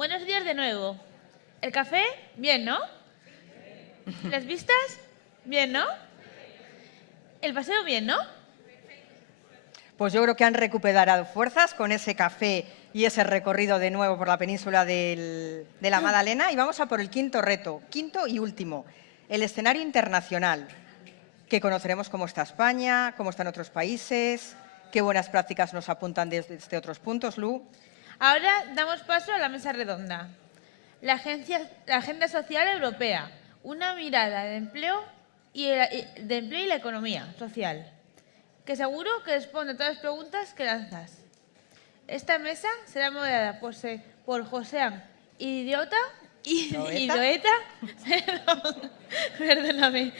Buenos días de nuevo. ¿El café? Bien, ¿no? ¿Las vistas? Bien, ¿no? ¿El paseo? Bien, ¿no? Pues yo creo que han recuperado fuerzas con ese café y ese recorrido de nuevo por la península de la Magdalena. Y vamos a por el quinto reto, quinto y último, el escenario internacional, que conoceremos cómo está España, cómo están otros países, qué buenas prácticas nos apuntan desde otros puntos, Lu. Ahora damos paso a la mesa redonda. La Agenda Social Europea. Una mirada de empleo y la economía social, que seguro que responde a todas las preguntas que lanzas. Esta mesa será moderada por Joséan Idiota ¿Noeta? Perdóname.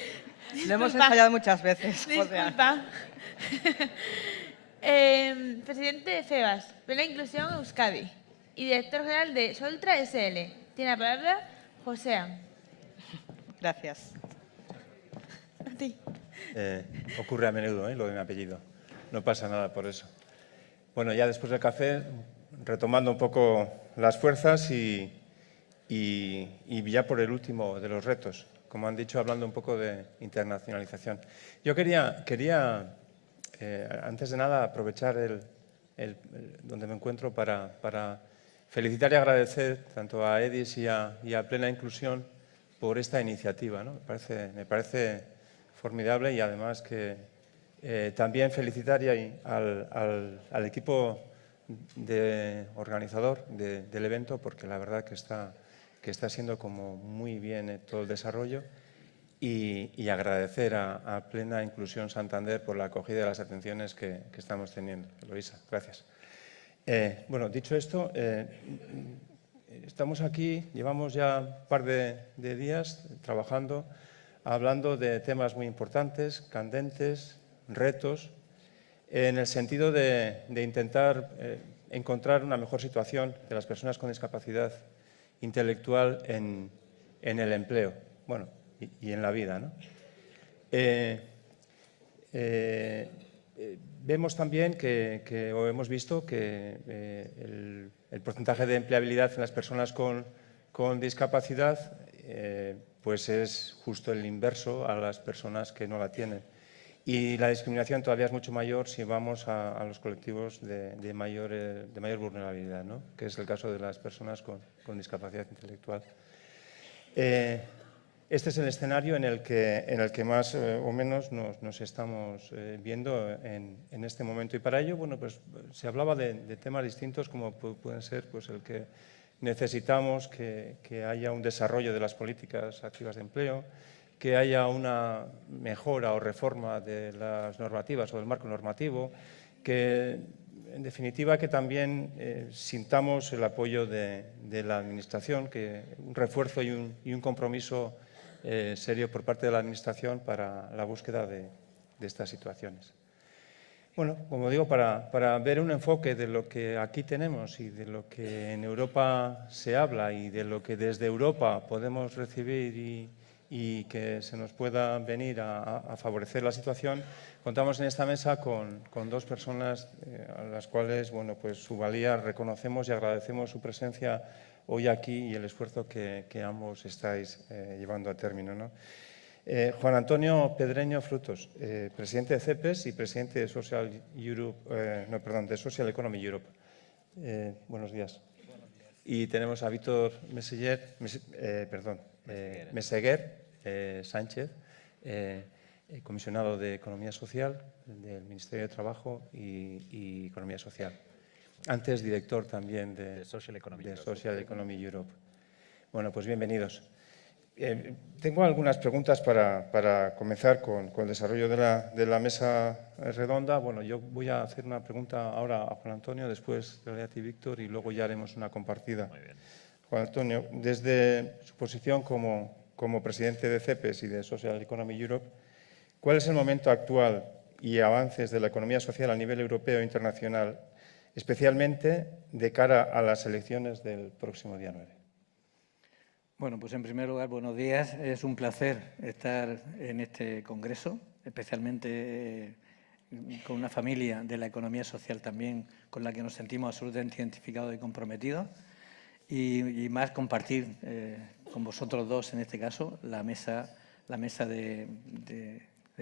Lo hemos Disculpa. ensayado muchas veces, José. Disculpa. Presidente de FEBAS, Plena Inclusión Euskadi, y director general de Soltra SL. Tiene la palabra Joséan. Gracias. A ti. Ocurre a menudo, lo de mi apellido. No pasa nada por eso. Bueno, ya después del café, retomando un poco las fuerzas y ya por el último de los retos, como han dicho, hablando un poco de internacionalización. Yo quería antes de nada, aprovechar donde me encuentro para felicitar y agradecer tanto a EDIS y a Plena Inclusión por esta iniciativa, ¿no? Me parece formidable y además que también felicitar al equipo organizador del evento, porque la verdad que está siendo como muy bien todo el desarrollo. Y agradecer a Plena Inclusión Santander por la acogida de las atenciones que estamos teniendo. Eloisa, gracias. Bueno, dicho esto, estamos aquí, llevamos ya un par de días trabajando, hablando de temas muy importantes, candentes, retos, en el sentido de intentar encontrar una mejor situación de las personas con discapacidad intelectual en el empleo. Bueno, y en la vida, ¿no? Vemos también o hemos visto que el porcentaje de empleabilidad en las personas con discapacidad pues es justo el inverso a las personas que no la tienen. Y la discriminación todavía es mucho mayor si vamos a los colectivos de mayor vulnerabilidad, ¿no? Que es el caso de las personas con discapacidad intelectual. Este es el escenario en el que más o menos nos estamos viendo en este momento. Y para ello, bueno, pues se hablaba de temas distintos, como pueden ser pues, el que necesitamos que haya un desarrollo de las políticas activas de empleo, que haya una mejora o reforma de las normativas o del marco normativo, que en definitiva que también sintamos el apoyo de la Administración, que un refuerzo y un compromiso serio por parte de la Administración para la búsqueda de estas situaciones. Bueno, como digo, para ver un enfoque de lo que aquí tenemos y de lo que en Europa se habla y de lo que desde Europa podemos recibir y que se nos pueda venir a favorecer la situación, contamos en esta mesa con dos personas a las cuales, bueno, pues su valía reconocemos y agradecemos su presencia hoy aquí y el esfuerzo que ambos estáis llevando a término, ¿no? Juan Antonio Pedreño Frutos, presidente de CEPES y presidente de Social Economy Europe. Buenos días. Y tenemos a Víctor Meseguer Sánchez, comisionado de Economía Social del Ministerio de Trabajo y Economía Social. Antes director también de Social Economy Europe. Bueno, pues bienvenidos. Tengo algunas preguntas para comenzar con el desarrollo de la mesa redonda. Bueno, yo voy a hacer una pregunta ahora a Juan Antonio, después le haré a ti, Víctor, y luego ya haremos una compartida. Muy bien. Juan Antonio, desde su posición como presidente de CEPES y de Social Economy Europe, ¿cuál es el momento actual y avances de la economía social a nivel europeo e internacional, especialmente de cara a las elecciones del próximo día 9? Bueno, pues en primer lugar, buenos días. Es un placer estar en este congreso, especialmente con una familia de la economía social también con la que nos sentimos absolutamente identificados y comprometidos. y más compartir con vosotros dos, en este caso, la mesa de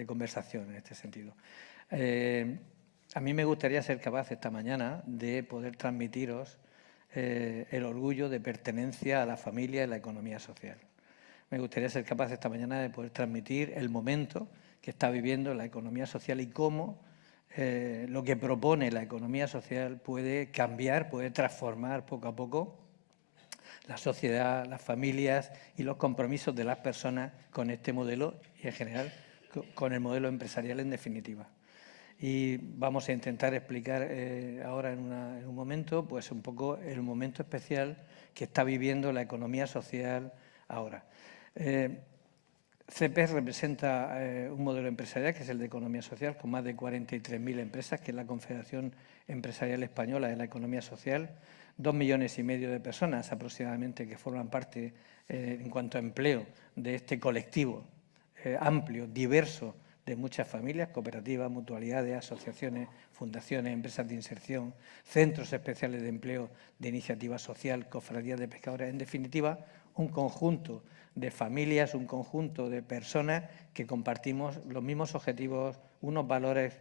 conversación en este sentido. A mí me gustaría ser capaz esta mañana de poder transmitiros el orgullo de pertenencia a la familia y la economía social. Me gustaría ser capaz esta mañana de poder transmitir el momento que está viviendo la economía social y cómo lo que propone la economía social puede cambiar, puede transformar poco a poco la sociedad, las familias y los compromisos de las personas con este modelo y, en general, con el modelo empresarial en definitiva. Y vamos a intentar explicar ahora en un momento, pues un poco el momento especial que está viviendo la economía social ahora. CEPES representa un modelo empresarial que es el de economía social, con más de 43.000 empresas, que es la Confederación Empresarial Española de la Economía Social, 2,5 millones de personas aproximadamente que forman parte en cuanto a empleo de este colectivo amplio, diverso, de muchas familias, cooperativas, mutualidades, asociaciones, fundaciones, empresas de inserción, centros especiales de empleo de iniciativa social, cofradías de pescadores, en definitiva, un conjunto de familias, un conjunto de personas que compartimos los mismos objetivos, unos valores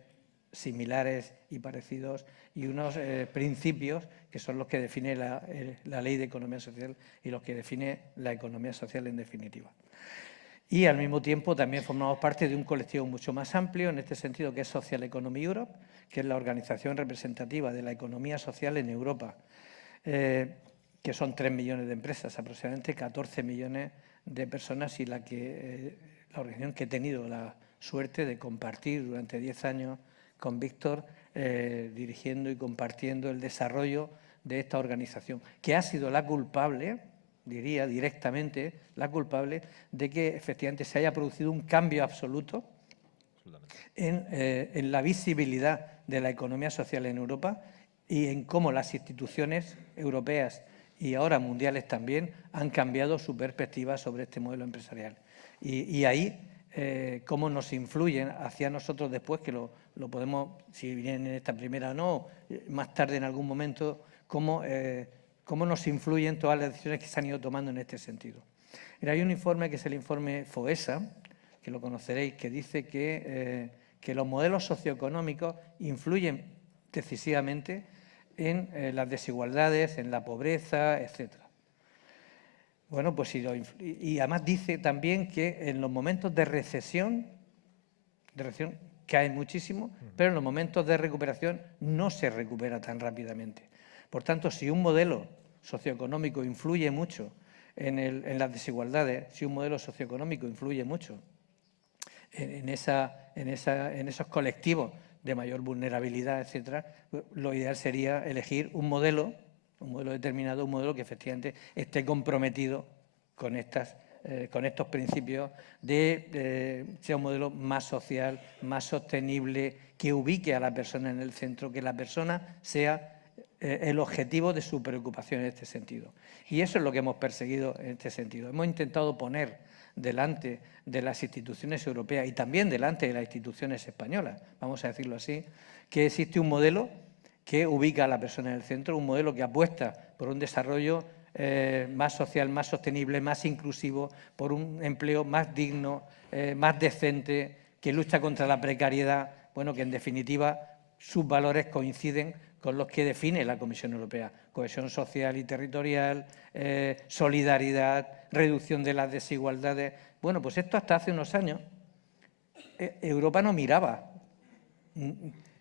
similares y parecidos y unos principios que son los que define la Ley de Economía Social y los que define la economía social en definitiva. Y al mismo tiempo también formamos parte de un colectivo mucho más amplio, en este sentido, que es Social Economy Europe, que es la organización representativa de la economía social en Europa, que son 3 millones de empresas, aproximadamente 14 millones de personas, y la organización que he tenido la suerte de compartir durante 10 años con Víctor, dirigiendo y compartiendo el desarrollo de esta organización, que ha sido la culpable, diría directamente, la culpable de que efectivamente se haya producido un cambio absoluto en la visibilidad de la economía social en Europa y en cómo las instituciones europeas y ahora mundiales también han cambiado su perspectiva sobre este modelo empresarial. Y ahí cómo nos influyen hacia nosotros después, que lo podemos, si viene en esta primera o no, más tarde en algún momento, cómo nos influyen todas las decisiones que se han ido tomando en este sentido. Mira, hay un informe que es el informe FOESA, que lo conoceréis, que dice que los modelos socioeconómicos influyen decisivamente en las desigualdades, en la pobreza, etc. Bueno, pues y además dice también que en los momentos de recesión caen muchísimo, pero en los momentos de recuperación no se recupera tan rápidamente. Por tanto, si un modelo socioeconómico influye mucho en las desigualdades, si un modelo socioeconómico influye mucho en esos colectivos de mayor vulnerabilidad, etcétera, lo ideal sería elegir un modelo determinado, un modelo que efectivamente esté comprometido con estos principios sea un modelo más social, más sostenible, que ubique a la persona en el centro, que la persona sea el objetivo de su preocupación en este sentido. Y eso es lo que hemos perseguido en este sentido. Hemos intentado poner delante de las instituciones europeas y también delante de las instituciones españolas, vamos a decirlo así, que existe un modelo que ubica a la persona en el centro, un modelo que apuesta por un desarrollo más social, más sostenible, más inclusivo, por un empleo más digno, más decente, que lucha contra la precariedad, bueno, que en definitiva sus valores coinciden con los que define la Comisión Europea: cohesión social y territorial, solidaridad, reducción de las desigualdades. Bueno, pues esto hasta hace unos años Europa no miraba.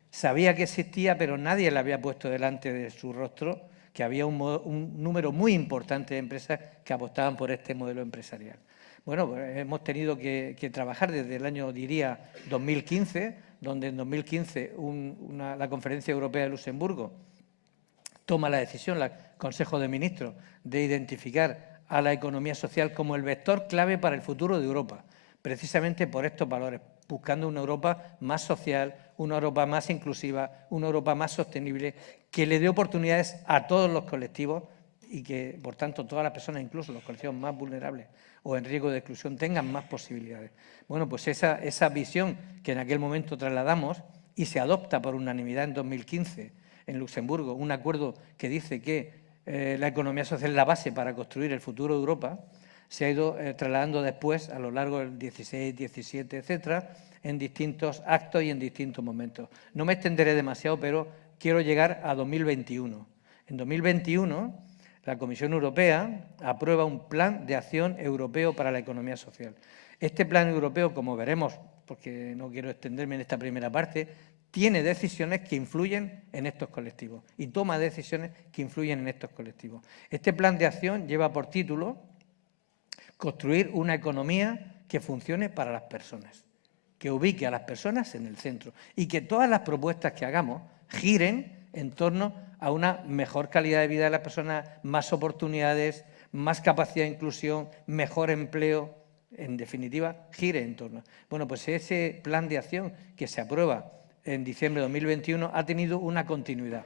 Sabía que existía, pero nadie le había puesto delante de su rostro que había un número muy importante de empresas que apostaban por este modelo empresarial. Bueno, pues hemos tenido que trabajar desde el año, diría, 2015, donde en 2015 la Conferencia Europea de Luxemburgo toma la decisión, el Consejo de Ministros, de identificar a la economía social como el vector clave para el futuro de Europa, precisamente por estos valores, buscando una Europa más social, una Europa más inclusiva, una Europa más sostenible, que le dé oportunidades a todos los colectivos y que, por tanto, todas las personas, incluso los colectivos más vulnerables o en riesgo de exclusión, tengan más posibilidades. Bueno, pues esa visión que en aquel momento trasladamos y se adopta por unanimidad en 2015 en Luxemburgo, un acuerdo que dice que la economía social es la base para construir el futuro de Europa, se ha ido trasladando después, a lo largo del 16, 17, etcétera, en distintos actos y en distintos momentos. No me extenderé demasiado, pero quiero llegar a 2021. En 2021, la Comisión Europea aprueba un Plan de Acción Europeo para la Economía Social. Este plan europeo, como veremos, porque no quiero extenderme en esta primera parte, tiene decisiones que influyen en estos colectivos y toma decisiones que influyen en estos colectivos. Este plan de acción lleva por título construir una economía que funcione para las personas, que ubique a las personas en el centro y que todas las propuestas que hagamos giren en torno a una mejor calidad de vida de las personas, más oportunidades, más capacidad de inclusión, mejor empleo, en definitiva, gire en torno. Bueno, pues ese plan de acción que se aprueba en diciembre de 2021 ha tenido una continuidad.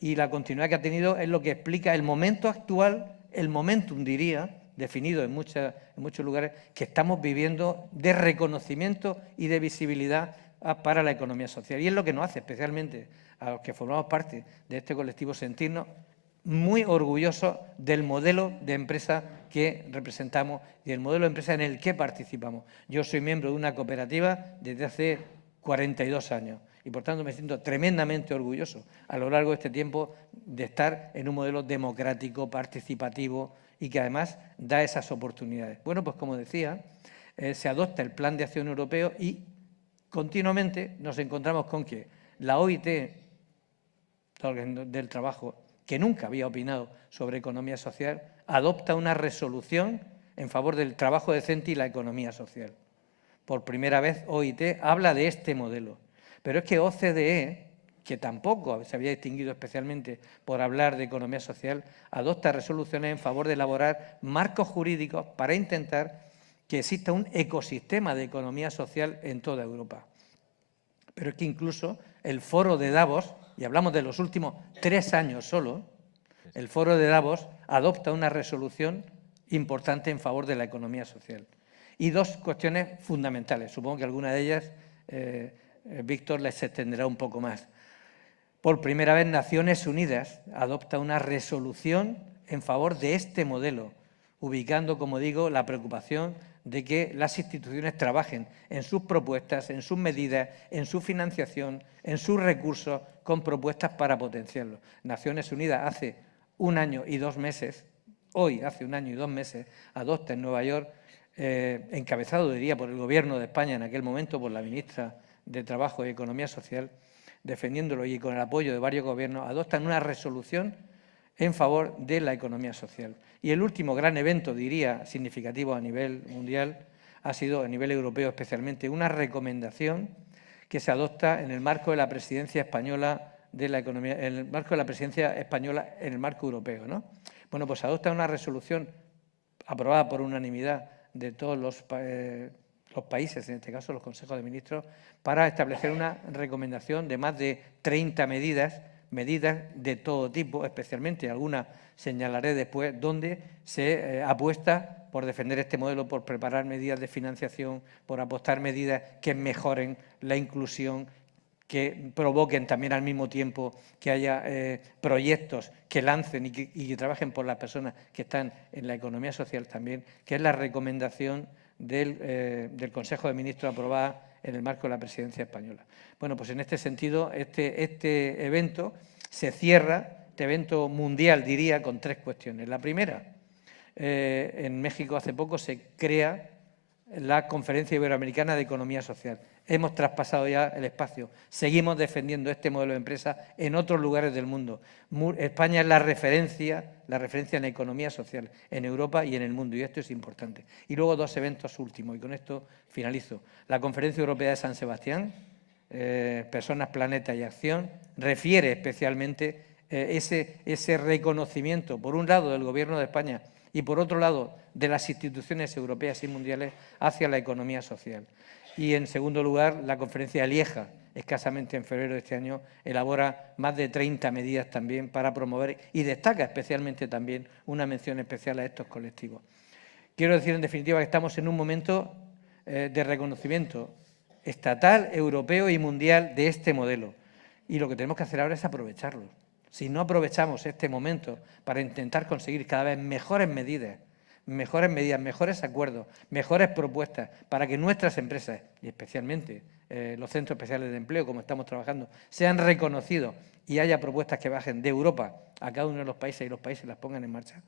Y la continuidad que ha tenido es lo que explica el momento actual, el momentum, diría, definido en muchos lugares, que estamos viviendo de reconocimiento y de visibilidad para la economía social. Y es lo que nos hace, especialmente a los que formamos parte de este colectivo, sentirnos muy orgullosos del modelo de empresa que representamos y del modelo de empresa en el que participamos. Yo soy miembro de una cooperativa desde hace 42 años y, por tanto, me siento tremendamente orgulloso a lo largo de este tiempo de estar en un modelo democrático, participativo y que además da esas oportunidades. Bueno, pues como decía, se adopta el Plan de Acción Europeo y continuamente nos encontramos con que la OIT, la Organización del Trabajo, que nunca había opinado sobre economía social, adopta una resolución en favor del trabajo decente y la economía social. Por primera vez OIT habla de este modelo. Pero es que OCDE, que tampoco se había distinguido especialmente por hablar de economía social, adopta resoluciones en favor de elaborar marcos jurídicos para intentar que exista un ecosistema de economía social en toda Europa. Pero es que incluso el Foro de Davos, y hablamos de los últimos 3 años solo, el Foro de Davos adopta una resolución importante en favor de la economía social. Y 2 cuestiones fundamentales, supongo que alguna de ellas Víctor les extenderá un poco más. Por primera vez, Naciones Unidas adopta una resolución en favor de este modelo, ubicando, como digo, la preocupación de que las instituciones trabajen en sus propuestas, en sus medidas, en su financiación, en sus recursos, con propuestas para potenciarlo. Naciones Unidas hace 1 año y 2 meses, hoy hace 1 año y 2 meses, adopta en Nueva York, encabezado, diría, por el Gobierno de España en aquel momento, por la ministra de Trabajo y Economía Social, defendiéndolo y con el apoyo de varios gobiernos, adoptan una resolución en favor de la economía social. Y el último gran evento, diría, significativo a nivel mundial, ha sido, a nivel europeo especialmente, una recomendación que se adopta en el marco de la presidencia española de la economía, en el marco de la presidencia española en el marco europeo, ¿no? Bueno, pues adopta una resolución aprobada por unanimidad de todos los países, en este caso los consejos de ministros, para establecer una recomendación de más de 30 medidas de todo tipo, especialmente algunas señalaré después, donde se apuesta por defender este modelo, por preparar medidas de financiación, por apostar medidas que mejoren la inclusión, que provoquen también al mismo tiempo que haya proyectos que lancen y que trabajen por las personas que están en la economía social también, que es la recomendación del Consejo de Ministros aprobada en el marco de la presidencia española. Bueno, pues en este sentido, este evento se cierra, este evento mundial, diría, con 3 cuestiones. La primera, en México hace poco se crea la Conferencia Iberoamericana de Economía Social. Hemos traspasado ya el espacio, seguimos defendiendo este modelo de empresa en otros lugares del mundo. España es la referencia en la economía social en Europa y en el mundo, y esto es importante. Y luego 2 eventos últimos, y con esto finalizo. La Conferencia Europea de San Sebastián, Personas, Planeta y Acción, refiere especialmente ese reconocimiento, por un lado, del Gobierno de España y, por otro lado, de las instituciones europeas y mundiales hacia la economía social. Y, en segundo lugar, la Conferencia de Lieja, escasamente en febrero de este año, elabora más de 30 medidas también para promover y destaca especialmente también una mención especial a estos colectivos. Quiero decir, en definitiva, que estamos en un momento de reconocimiento estatal, europeo y mundial de este modelo. Y lo que tenemos que hacer ahora es aprovecharlo. si no aprovechamos este momento para intentar conseguir cada vez mejores medidas, mejores acuerdos, mejores propuestas para que nuestras empresas, y especialmente los centros especiales de empleo, como estamos trabajando, sean reconocidos y haya propuestas que bajen de Europa a cada uno de los países y los países las pongan en marcha,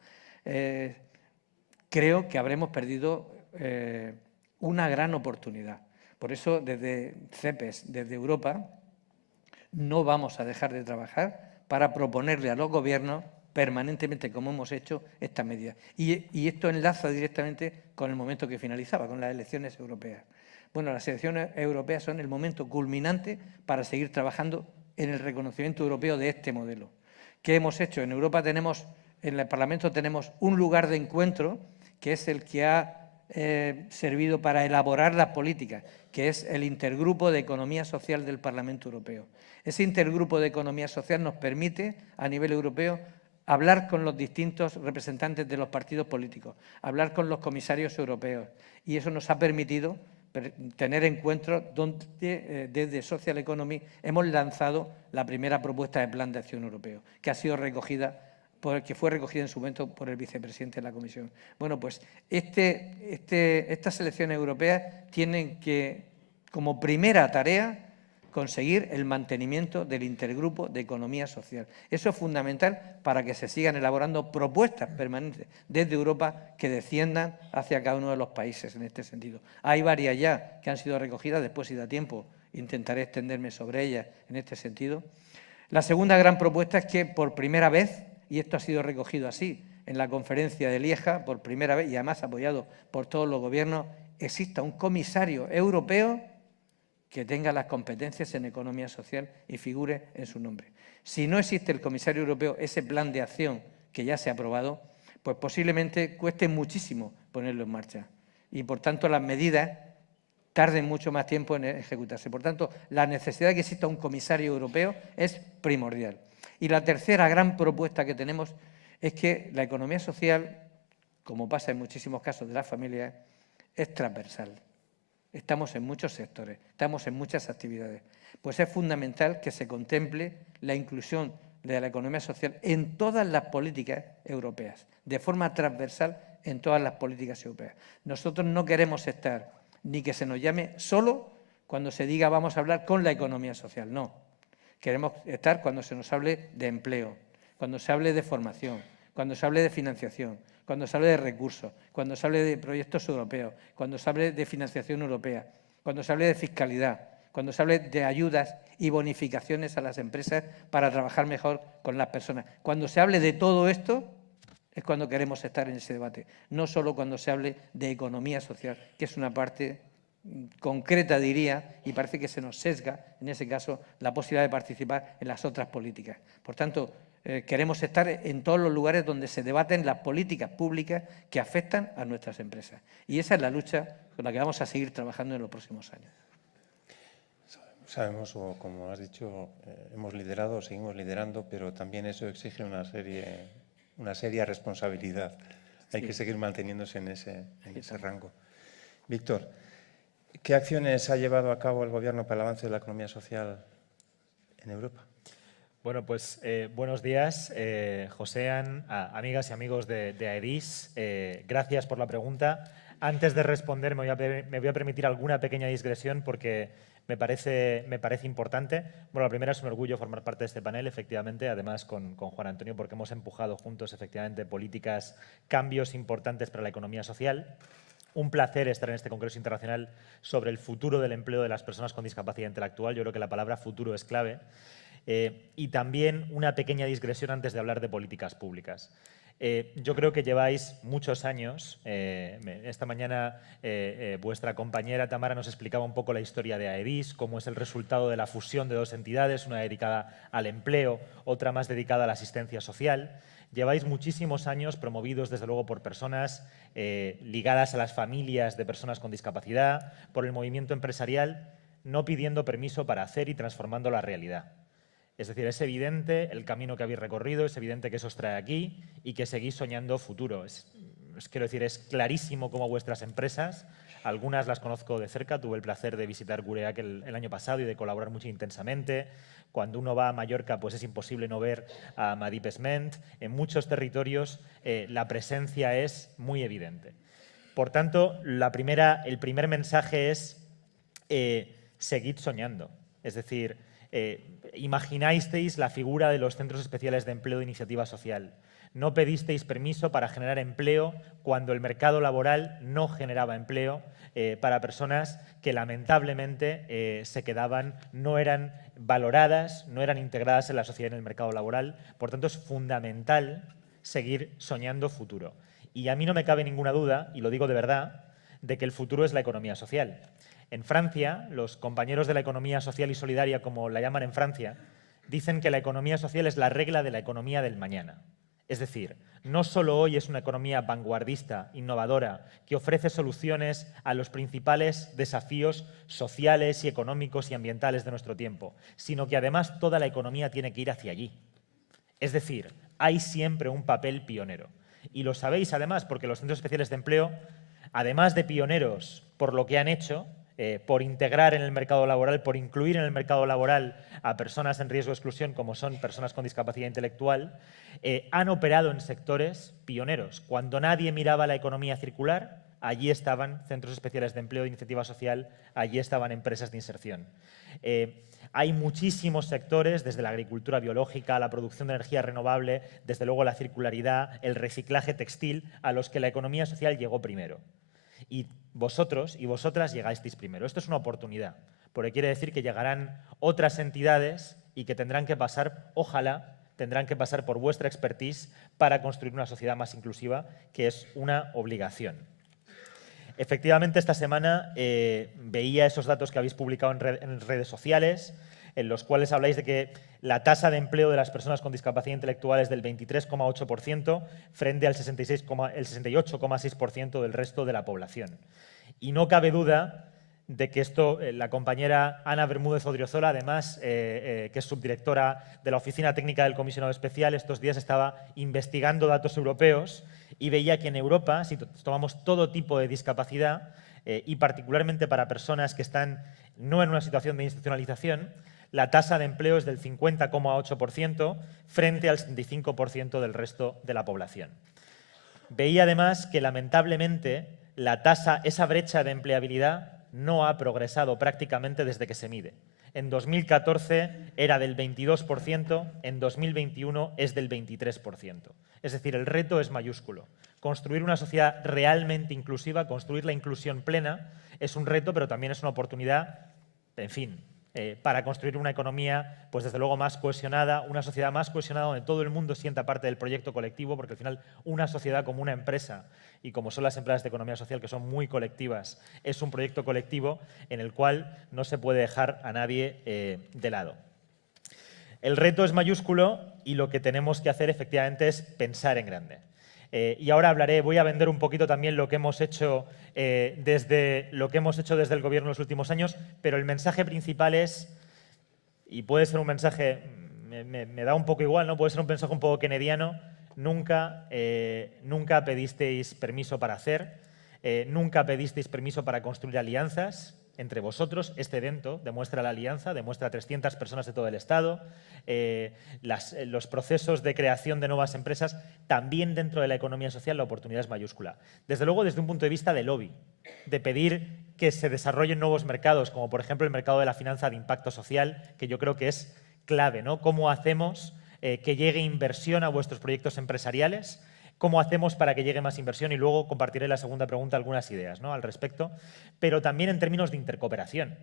creo que habremos perdido una gran oportunidad. Por eso, desde CEPES, desde Europa, no vamos a dejar de trabajar para proponerle a los gobiernos permanentemente, como hemos hecho, estas medidas. Y esto enlaza directamente con el momento que finalizaba, con las elecciones europeas. Bueno, las elecciones europeas son el momento culminante para seguir trabajando en el reconocimiento europeo de este modelo. ¿Qué hemos hecho? En Europa tenemos, en el Parlamento tenemos un lugar de encuentro que es el que ha servido para elaborar las políticas, que es el Intergrupo de Economía Social del Parlamento Europeo. Ese Intergrupo de Economía Social nos permite, a nivel europeo, hablar con los distintos representantes de los partidos políticos, hablar con los comisarios europeos, y eso nos ha permitido tener encuentros donde desde Social Economy hemos lanzado la primera propuesta de plan de acción europeo, que ha sido recogida, que fue recogida en su momento por el vicepresidente de la Comisión. Bueno, pues estas elecciones europeas tienen que, como primera tarea, conseguir el mantenimiento del Intergrupo de Economía Social. Eso es fundamental para que se sigan elaborando propuestas permanentes desde Europa que desciendan hacia cada uno de los países en este sentido. Hay varias ya que han sido recogidas, después si da tiempo intentaré extenderme sobre ellas en este sentido. La segunda gran propuesta es que por primera vez, y esto ha sido recogido así en la conferencia de Lieja, por primera vez y además apoyado por todos los gobiernos, exista un comisario europeo que tenga las competencias en economía social y figure en su nombre. Si no existe el comisario europeo, ese plan de acción que ya se ha aprobado, pues posiblemente cueste muchísimo ponerlo en marcha y, por tanto, las medidas tarden mucho más tiempo en ejecutarse. Por tanto, la necesidad de que exista un comisario europeo es primordial. Y la tercera gran propuesta que tenemos es que la economía social, como pasa en muchísimos casos de las familias, es transversal. Estamos en muchos sectores, estamos en muchas actividades. Pues es fundamental que se contemple la inclusión de la economía social en todas las políticas europeas, de forma transversal en todas las políticas europeas. Nosotros no queremos estar ni que se nos llame solo cuando se diga vamos a hablar con la economía social, no. Queremos estar cuando se nos hable de empleo, cuando se hable de formación, cuando se hable de financiación, cuando se hable de recursos, cuando se hable de proyectos europeos, cuando se hable de financiación europea, cuando se hable de fiscalidad, cuando se hable de ayudas y bonificaciones a las empresas para trabajar mejor con las personas. Cuando se hable de todo esto es cuando queremos estar en ese debate, no solo cuando se hable de economía social, que es una parte concreta, diría, y parece que se nos sesga, en ese caso, la posibilidad de participar en las otras políticas. Por tanto, queremos estar en todos los lugares donde se debaten las políticas públicas que afectan a nuestras empresas. Y esa es la lucha con la que vamos a seguir trabajando en los próximos años. Sabemos, o como has dicho, hemos liderado, seguimos liderando, pero también eso exige una seria responsabilidad. Hay que seguir manteniéndose en ese rango. Víctor, ¿qué acciones ha llevado a cabo el Gobierno para el avance de la economía social en Europa? Bueno, pues buenos días, Joséan, amigas y amigos de AEDIS. Gracias por la pregunta. Antes de responder, me voy a permitir alguna pequeña digresión porque me parece importante. Bueno, la primera es un orgullo formar parte de este panel, efectivamente, además con Juan Antonio, porque hemos empujado juntos, efectivamente, políticas, cambios importantes para la economía social. Un placer estar en este Congreso Internacional sobre el futuro del empleo de las personas con discapacidad intelectual. Yo creo que la palabra futuro es clave. Y también una pequeña digresión antes de hablar de políticas públicas. Yo creo que lleváis muchos años. Esta mañana vuestra compañera Tamara nos explicaba un poco la historia de AEDIS, cómo es el resultado de la fusión de dos entidades, una dedicada al empleo, otra más dedicada a la asistencia social. Lleváis muchísimos años promovidos, desde luego, por personas ligadas a las familias de personas con discapacidad, por el movimiento empresarial, no pidiendo permiso para hacer y transformando la realidad. Es decir, es evidente el camino que habéis recorrido, es evidente que eso os trae aquí y que seguís soñando futuro. Quiero decir, es clarísimo cómo vuestras empresas Algunas las conozco de cerca, tuve el placer de visitar Gureak el año pasado y de colaborar mucho intensamente. Cuando uno va a Mallorca, pues es imposible no ver a Madip Esment. En muchos territorios la presencia es muy evidente. Por tanto, el primer mensaje es seguid soñando. Es decir, imaginasteis la figura de los centros especiales de empleo de iniciativa social. No pedisteis permiso para generar empleo cuando el mercado laboral no generaba empleo para personas que lamentablemente se quedaban, no eran valoradas, no eran integradas en la sociedad y en el mercado laboral. Por tanto, es fundamental seguir soñando futuro. Y a mí no me cabe ninguna duda, y lo digo de verdad, de que el futuro es la economía social. En Francia, los compañeros de la economía social y solidaria, como la llaman en Francia, dicen que la economía social es la regla de la economía del mañana. Es decir, no solo hoy es una economía vanguardista, innovadora, que ofrece soluciones a los principales desafíos sociales y económicos y ambientales de nuestro tiempo, sino que además toda la economía tiene que ir hacia allí. Es decir, hay siempre un papel pionero. Y lo sabéis además porque los centros especiales de empleo, además de pioneros por lo que han hecho, por integrar en el mercado laboral, por incluir en el mercado laboral a personas en riesgo de exclusión, como son personas con discapacidad intelectual, han operado en sectores pioneros. Cuando nadie miraba la economía circular, allí estaban centros especiales de empleo de iniciativa social, allí estaban empresas de inserción. Hay muchísimos sectores, desde la agricultura biológica, la producción de energía renovable, desde luego la circularidad, el reciclaje textil, a los que la economía social llegó primero. Y vosotros y vosotras llegasteis primero. Esto es una oportunidad, porque quiere decir que llegarán otras entidades y que tendrán que pasar, ojalá, tendrán que pasar por vuestra expertise para construir una sociedad más inclusiva, que es una obligación. Efectivamente, esta semana veía esos datos que habéis publicado en redes sociales, en los cuales habláis de que la tasa de empleo de las personas con discapacidad intelectual es del 23,8% frente al 68,6% del resto de la población. Y no cabe duda de que esto, la compañera Ana Bermúdez Odriozola, además, que es subdirectora de la Oficina Técnica del Comisionado Especial, estos días estaba investigando datos europeos y veía que en Europa, si tomamos todo tipo de discapacidad, y particularmente para personas que están no en una situación de institucionalización, la tasa de empleo es del 50,8% frente al 75% del resto de la población. Veía además que lamentablemente esa brecha de empleabilidad no ha progresado prácticamente desde que se mide. En 2014 era del 22%, en 2021 es del 23%. Es decir, el reto es mayúsculo. Construir una sociedad realmente inclusiva, construir la inclusión plena, es un reto, pero también es una oportunidad, en fin, para construir una economía, pues desde luego más cohesionada, una sociedad más cohesionada donde todo el mundo sienta parte del proyecto colectivo, porque al final una sociedad como una empresa y como son las empresas de economía social, que son muy colectivas, es un proyecto colectivo en el cual no se puede dejar a nadie de lado. El reto es mayúsculo y lo que tenemos que hacer efectivamente es pensar en grande. Y ahora voy a vender un poquito también lo que hemos hecho desde el Gobierno en los últimos años, pero el mensaje principal es, y puede ser un mensaje, me da un poco igual, ¿no? Puede ser un mensaje un poco kennediano, nunca pedisteis permiso para hacer, nunca pedisteis permiso para construir alianzas entre vosotros. Este evento demuestra la alianza, demuestra a 300 personas de todo el Estado, los procesos de creación de nuevas empresas. También dentro de la economía social la oportunidad es mayúscula. Desde luego desde un punto de vista de lobby, de pedir que se desarrollen nuevos mercados, como por ejemplo el mercado de la finanza de impacto social, que yo creo que es clave, ¿no? ¿Cómo hacemos que llegue inversión a vuestros proyectos empresariales? ¿Cómo hacemos para que llegue más inversión? Y luego compartiré en la segunda pregunta algunas ideas, ¿no?, al respecto. Pero también en términos de intercooperación.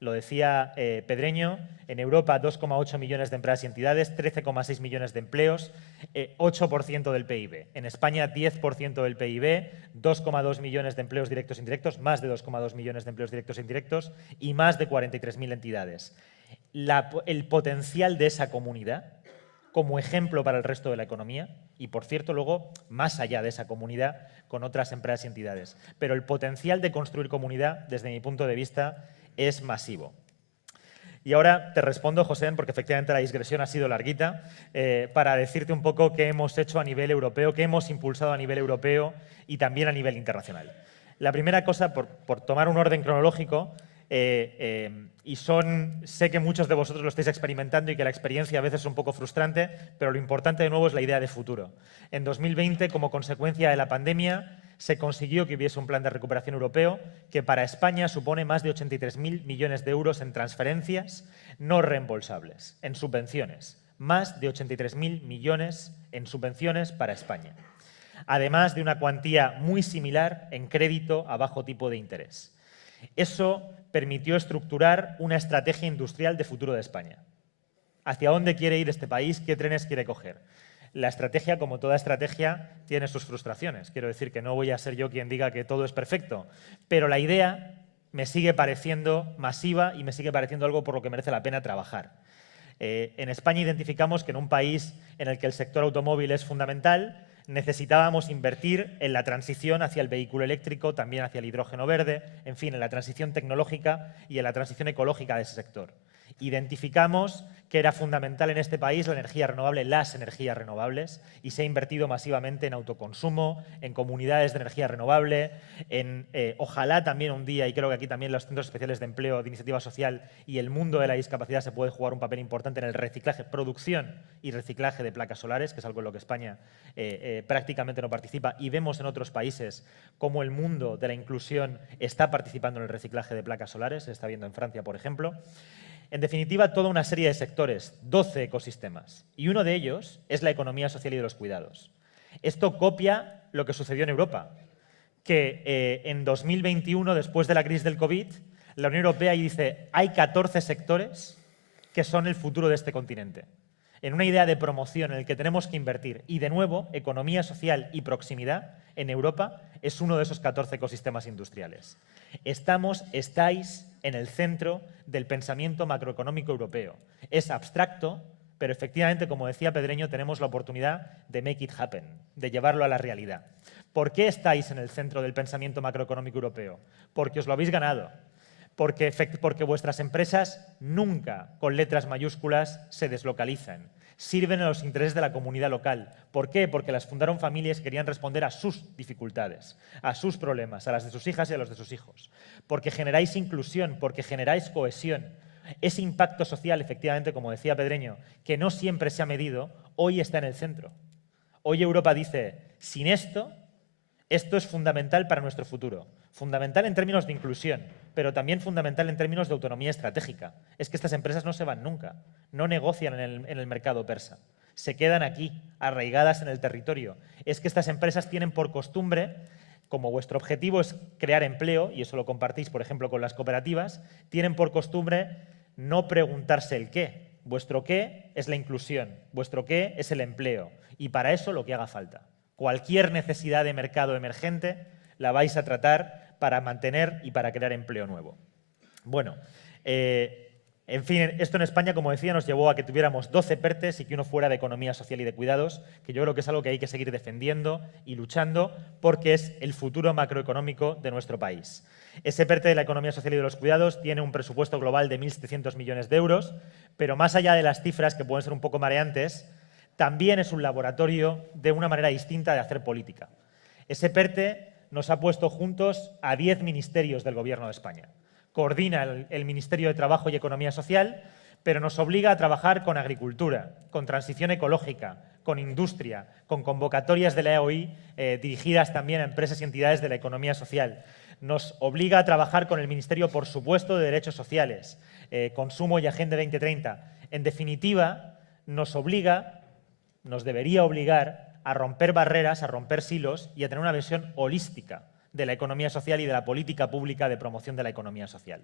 Lo decía Pedreño, en Europa 2,8 millones de empresas y entidades, 13,6 millones de empleos, 8% del PIB. En España 10% del PIB, 2,2 millones de empleos directos e indirectos, más de 2,2 millones de empleos directos e indirectos y más de 43.000 entidades. El potencial de esa comunidad como ejemplo para el resto de la economía y, por cierto, luego más allá de esa comunidad con otras empresas y entidades. Pero el potencial de construir comunidad, desde mi punto de vista, es masivo. Y ahora te respondo, José, porque efectivamente la digresión ha sido larguita, para decirte un poco qué hemos hecho a nivel europeo, qué hemos impulsado a nivel europeo y también a nivel internacional. La primera cosa, por tomar un orden cronológico, sé que muchos de vosotros lo estáis experimentando y que la experiencia a veces es un poco frustrante, pero lo importante de nuevo es la idea de futuro. En 2020, como consecuencia de la pandemia, se consiguió que hubiese un plan de recuperación europeo que para España supone más de 83.000 millones de euros en transferencias no reembolsables, en subvenciones. Más de 83.000 millones en subvenciones para España. Además de una cuantía muy similar en crédito a bajo tipo de interés. Eso permitió estructurar una estrategia industrial de futuro de España. ¿Hacia dónde quiere ir este país? ¿Qué trenes quiere coger? La estrategia, como toda estrategia, tiene sus frustraciones. Quiero decir que no voy a ser yo quien diga que todo es perfecto, pero la idea me sigue pareciendo masiva y me sigue pareciendo algo por lo que merece la pena trabajar. En España identificamos que en un país en el que el sector automóvil es fundamental, necesitábamos invertir en la transición hacia el vehículo eléctrico, también hacia el hidrógeno verde, en fin, en la transición tecnológica y en la transición ecológica de ese sector. Identificamos que era fundamental en este país la energía renovable, las energías renovables, y se ha invertido masivamente en autoconsumo, en comunidades de energía renovable, en ojalá también un día, y creo que aquí también los centros especiales de empleo, de iniciativa social y el mundo de la discapacidad se puede jugar un papel importante en el reciclaje, producción y reciclaje de placas solares, que es algo en lo que España prácticamente no participa, y vemos en otros países cómo el mundo de la inclusión está participando en el reciclaje de placas solares, se está viendo en Francia, por ejemplo. En definitiva, toda una serie de sectores, 12 ecosistemas, y uno de ellos es la economía social y de los cuidados. Esto copia lo que sucedió en Europa, que en 2021, después de la crisis del COVID, la Unión Europea dice hay 14 sectores que son el futuro de este continente. En una idea de promoción en el que tenemos que invertir. Y de nuevo, economía social y proximidad en Europa es uno de esos 14 ecosistemas industriales. Estáis en el centro del pensamiento macroeconómico europeo. Es abstracto, pero efectivamente, como decía Pedreño, tenemos la oportunidad de make it happen, de llevarlo a la realidad. ¿Por qué estáis en el centro del pensamiento macroeconómico europeo? Porque os lo habéis ganado. Porque vuestras empresas nunca, con letras mayúsculas, se deslocalizan. Sirven a los intereses de la comunidad local. ¿Por qué? Porque las fundaron familias que querían responder a sus dificultades, a sus problemas, a las de sus hijas y a los de sus hijos. Porque generáis inclusión, porque generáis cohesión. Ese impacto social, efectivamente, como decía Pedreño, que no siempre se ha medido, hoy está en el centro. Hoy Europa dice, sin esto es fundamental para nuestro futuro. Fundamental en términos de inclusión, pero también fundamental en términos de autonomía estratégica. Es que estas empresas no se van nunca, no negocian en el mercado persa, se quedan aquí, arraigadas en el territorio. Es que estas empresas tienen por costumbre, como vuestro objetivo es crear empleo, y eso lo compartís, por ejemplo, con las cooperativas, tienen por costumbre no preguntarse el qué. Vuestro qué es la inclusión, vuestro qué es el empleo, y para eso lo que haga falta. Cualquier necesidad de mercado emergente la vais a tratar para mantener y para crear empleo nuevo. Bueno, en fin, esto en España, como decía, nos llevó a que tuviéramos 12 PERTEs y que uno fuera de economía social y de cuidados, que yo creo que es algo que hay que seguir defendiendo y luchando porque es el futuro macroeconómico de nuestro país. Ese PERTE de la economía social y de los cuidados tiene un presupuesto global de 1.700 millones de euros, pero más allá de las cifras, que pueden ser un poco mareantes, también es un laboratorio de una manera distinta de hacer política. Ese PERTE nos ha puesto juntos a 10 ministerios del Gobierno de España. Coordina el Ministerio de Trabajo y Economía Social, pero nos obliga a trabajar con agricultura, con transición ecológica, con industria, con convocatorias de la EOI dirigidas también a empresas y entidades de la economía social. Nos obliga a trabajar con el Ministerio, por supuesto, de Derechos Sociales, Consumo y Agenda 2030. En definitiva, nos debería obligar a romper barreras, a romper silos y a tener una visión holística de la economía social y de la política pública de promoción de la economía social.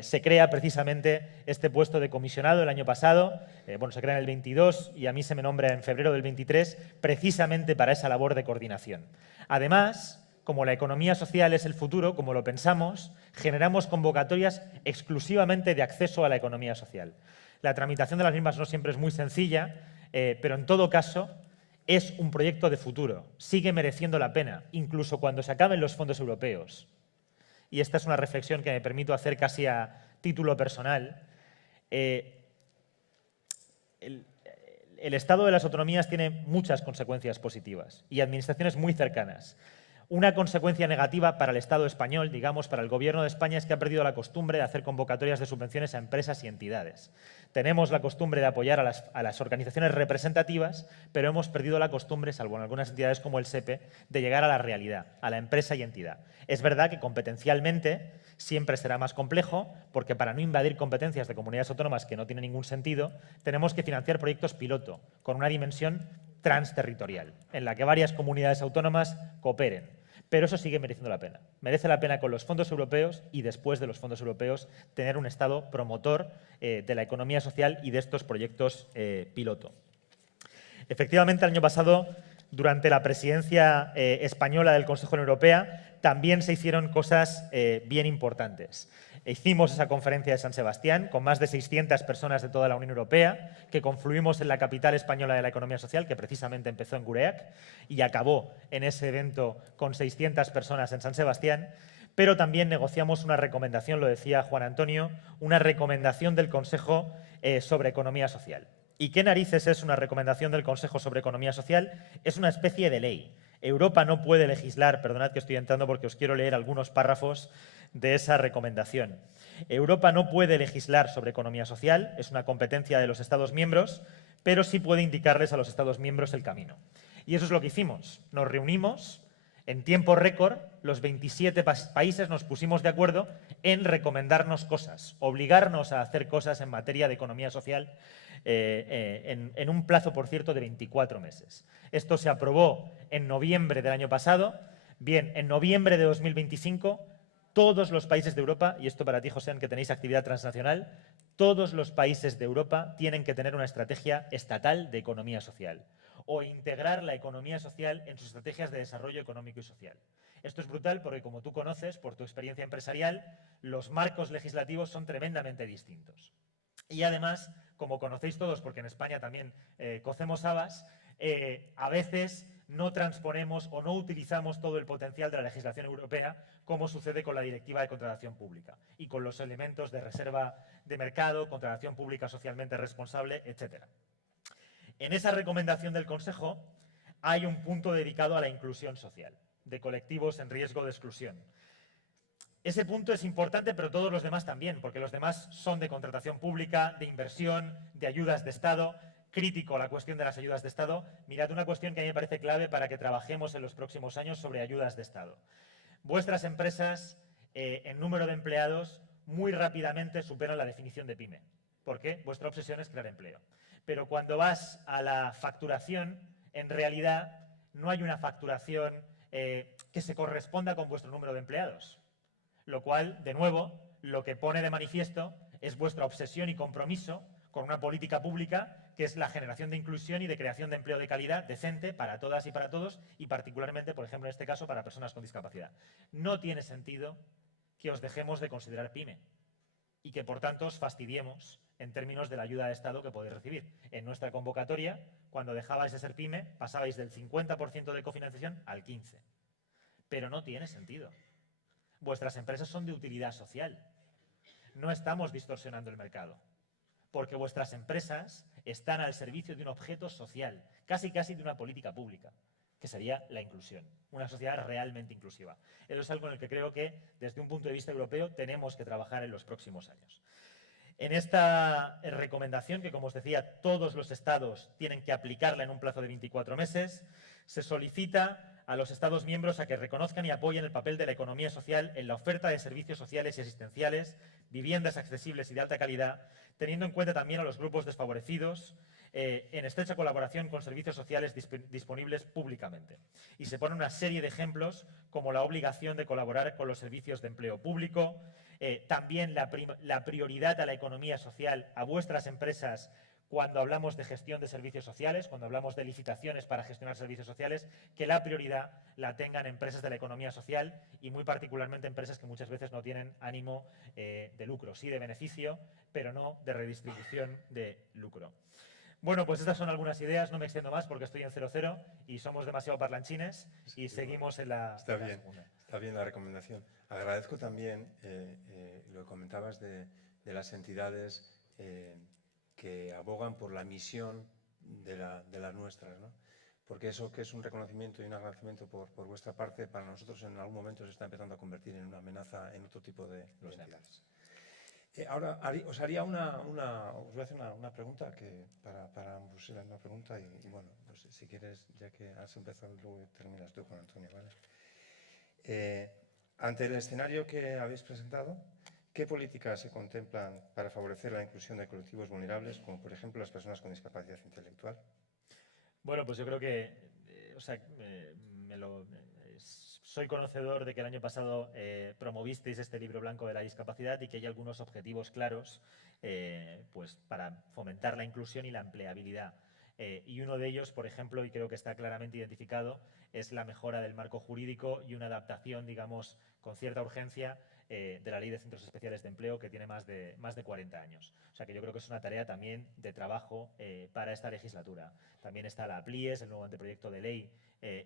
Se crea precisamente este puesto de comisionado el año pasado, se crea en el 22 y a mí se me nombra en febrero del 23, precisamente para esa labor de coordinación. Además, como la economía social es el futuro, como lo pensamos, generamos convocatorias exclusivamente de acceso a la economía social. La tramitación de las mismas no siempre es muy sencilla, pero en todo caso es un proyecto de futuro, sigue mereciendo la pena, incluso cuando se acaben los fondos europeos. Y esta es una reflexión que me permito hacer casi a título personal. El estado de las autonomías tiene muchas consecuencias positivas y administraciones muy cercanas. Una consecuencia negativa para el Estado español, digamos, para el Gobierno de España, es que ha perdido la costumbre de hacer convocatorias de subvenciones a empresas y entidades. Tenemos la costumbre de apoyar a las organizaciones representativas, pero hemos perdido la costumbre, salvo en algunas entidades como el SEPE, de llegar a la realidad, a la empresa y entidad. Es verdad que competencialmente siempre será más complejo, porque para no invadir competencias de comunidades autónomas que no tienen ningún sentido, tenemos que financiar proyectos piloto con una dimensión transterritorial, en la que varias comunidades autónomas cooperen. Pero eso sigue mereciendo la pena. Merece la pena con los fondos europeos y después de los fondos europeos tener un Estado promotor de la economía social y de estos proyectos piloto. Efectivamente, el año pasado, durante la presidencia española del Consejo de la Unión Europea, también se hicieron cosas bien importantes. Hicimos esa conferencia de San Sebastián con más de 600 personas de toda la Unión Europea, que confluimos en la capital española de la economía social, que precisamente empezó en Gureak y acabó en ese evento con 600 personas en San Sebastián. Pero también negociamos una recomendación, lo decía Juan Antonio, una recomendación del Consejo sobre economía social. ¿Y qué narices es una recomendación del Consejo sobre economía social? Es una especie de ley. Europa no puede legislar, perdonad que estoy entrando porque os quiero leer algunos párrafos de esa recomendación. Europa no puede legislar sobre economía social, es una competencia de los Estados miembros, pero sí puede indicarles a los Estados miembros el camino. Y eso es lo que hicimos. Nos reunimos, en tiempo récord, los 27 países nos pusimos de acuerdo en recomendarnos cosas, obligarnos a hacer cosas en materia de economía social en un plazo, por cierto, de 24 meses. Esto se aprobó en noviembre del año pasado. Bien, en noviembre de 2025, todos los países de Europa, y esto para ti, José, que tenéis actividad transnacional, todos los países de Europa tienen que tener una estrategia estatal de economía social o integrar la economía social en sus estrategias de desarrollo económico y social. Esto es brutal porque, como tú conoces, por tu experiencia empresarial, los marcos legislativos son tremendamente distintos. Y además, como conocéis todos, porque en España también cocemos habas, a veces no transponemos o no utilizamos todo el potencial de la legislación europea, como sucede con la Directiva de Contratación Pública y con los elementos de reserva de mercado, contratación pública socialmente responsable, etc. En esa recomendación del Consejo hay un punto dedicado a la inclusión social, de colectivos en riesgo de exclusión. Ese punto es importante, pero todos los demás también, porque los demás son de contratación pública, de inversión, de ayudas de Estado. Crítico la cuestión de las ayudas de Estado. Mirad una cuestión que a mí me parece clave para que trabajemos en los próximos años sobre ayudas de Estado. Vuestras empresas, en número de empleados, muy rápidamente superan la definición de PYME. ¿Por qué? Vuestra obsesión es crear empleo. Pero cuando vas a la facturación, en realidad no hay una facturación que se corresponda con vuestro número de empleados. Lo cual, de nuevo, lo que pone de manifiesto es vuestra obsesión y compromiso con una política pública que es la generación de inclusión y de creación de empleo de calidad decente para todas y para todos y particularmente, por ejemplo, en este caso, para personas con discapacidad. No tiene sentido que os dejemos de considerar PYME y que, por tanto, os fastidiemos en términos de la ayuda de Estado que podéis recibir. En nuestra convocatoria, cuando dejabais de ser PYME, pasabais del 50% de cofinanciación al 15%. Pero no tiene sentido. Vuestras empresas son de utilidad social. No estamos distorsionando el mercado, porque vuestras empresas están al servicio de un objeto social, casi de una política pública, que sería la inclusión, una sociedad realmente inclusiva. Eso es algo en el que creo que, desde un punto de vista europeo, tenemos que trabajar en los próximos años. En esta recomendación, que como os decía, todos los Estados tienen que aplicarla en un plazo de 24 meses, se solicita a los Estados miembros a que reconozcan y apoyen el papel de la economía social en la oferta de servicios sociales y asistenciales, viviendas accesibles y de alta calidad, teniendo en cuenta también a los grupos desfavorecidos, en estrecha colaboración con servicios sociales disponibles públicamente. Y se pone una serie de ejemplos como la obligación de colaborar con los servicios de empleo público, también la prioridad a la economía social, a vuestras empresas, cuando hablamos de gestión de servicios sociales, cuando hablamos de licitaciones para gestionar servicios sociales, que la prioridad la tengan empresas de la economía social y muy particularmente empresas que muchas veces no tienen ánimo de lucro, sí de beneficio, pero no de redistribución de lucro. Bueno, pues estas son algunas ideas, no me extiendo más porque estoy en 00 y somos demasiado parlanchines y seguimos en la segunda. Está bien la recomendación. Agradezco también lo que comentabas de las entidades que abogan por la misión de las nuestras, ¿no? porque eso que es un reconocimiento y un agradecimiento por vuestra parte, para nosotros en algún momento se está empezando a convertir en una amenaza en otro tipo de entidades. Ahora os voy a hacer una pregunta que para ambos era una pregunta y bueno, pues si quieres, ya que has empezado, luego terminas tú, Juan Antonio, ¿vale? Ante el escenario que habéis presentado, ¿qué políticas se contemplan para favorecer la inclusión de colectivos vulnerables, como por ejemplo las personas con discapacidad intelectual? Bueno, pues yo creo que, soy conocedor de que el año pasado promovisteis este libro blanco de la discapacidad y que hay algunos objetivos claros pues para fomentar la inclusión y la empleabilidad. Y uno de ellos, por ejemplo, y creo que está claramente identificado, es la mejora del marco jurídico y una adaptación, digamos, con cierta urgencia de la Ley de Centros Especiales de Empleo, que tiene más de 40 años. O sea que yo creo que es una tarea también de trabajo para esta legislatura. También está la APLIES, el nuevo anteproyecto de ley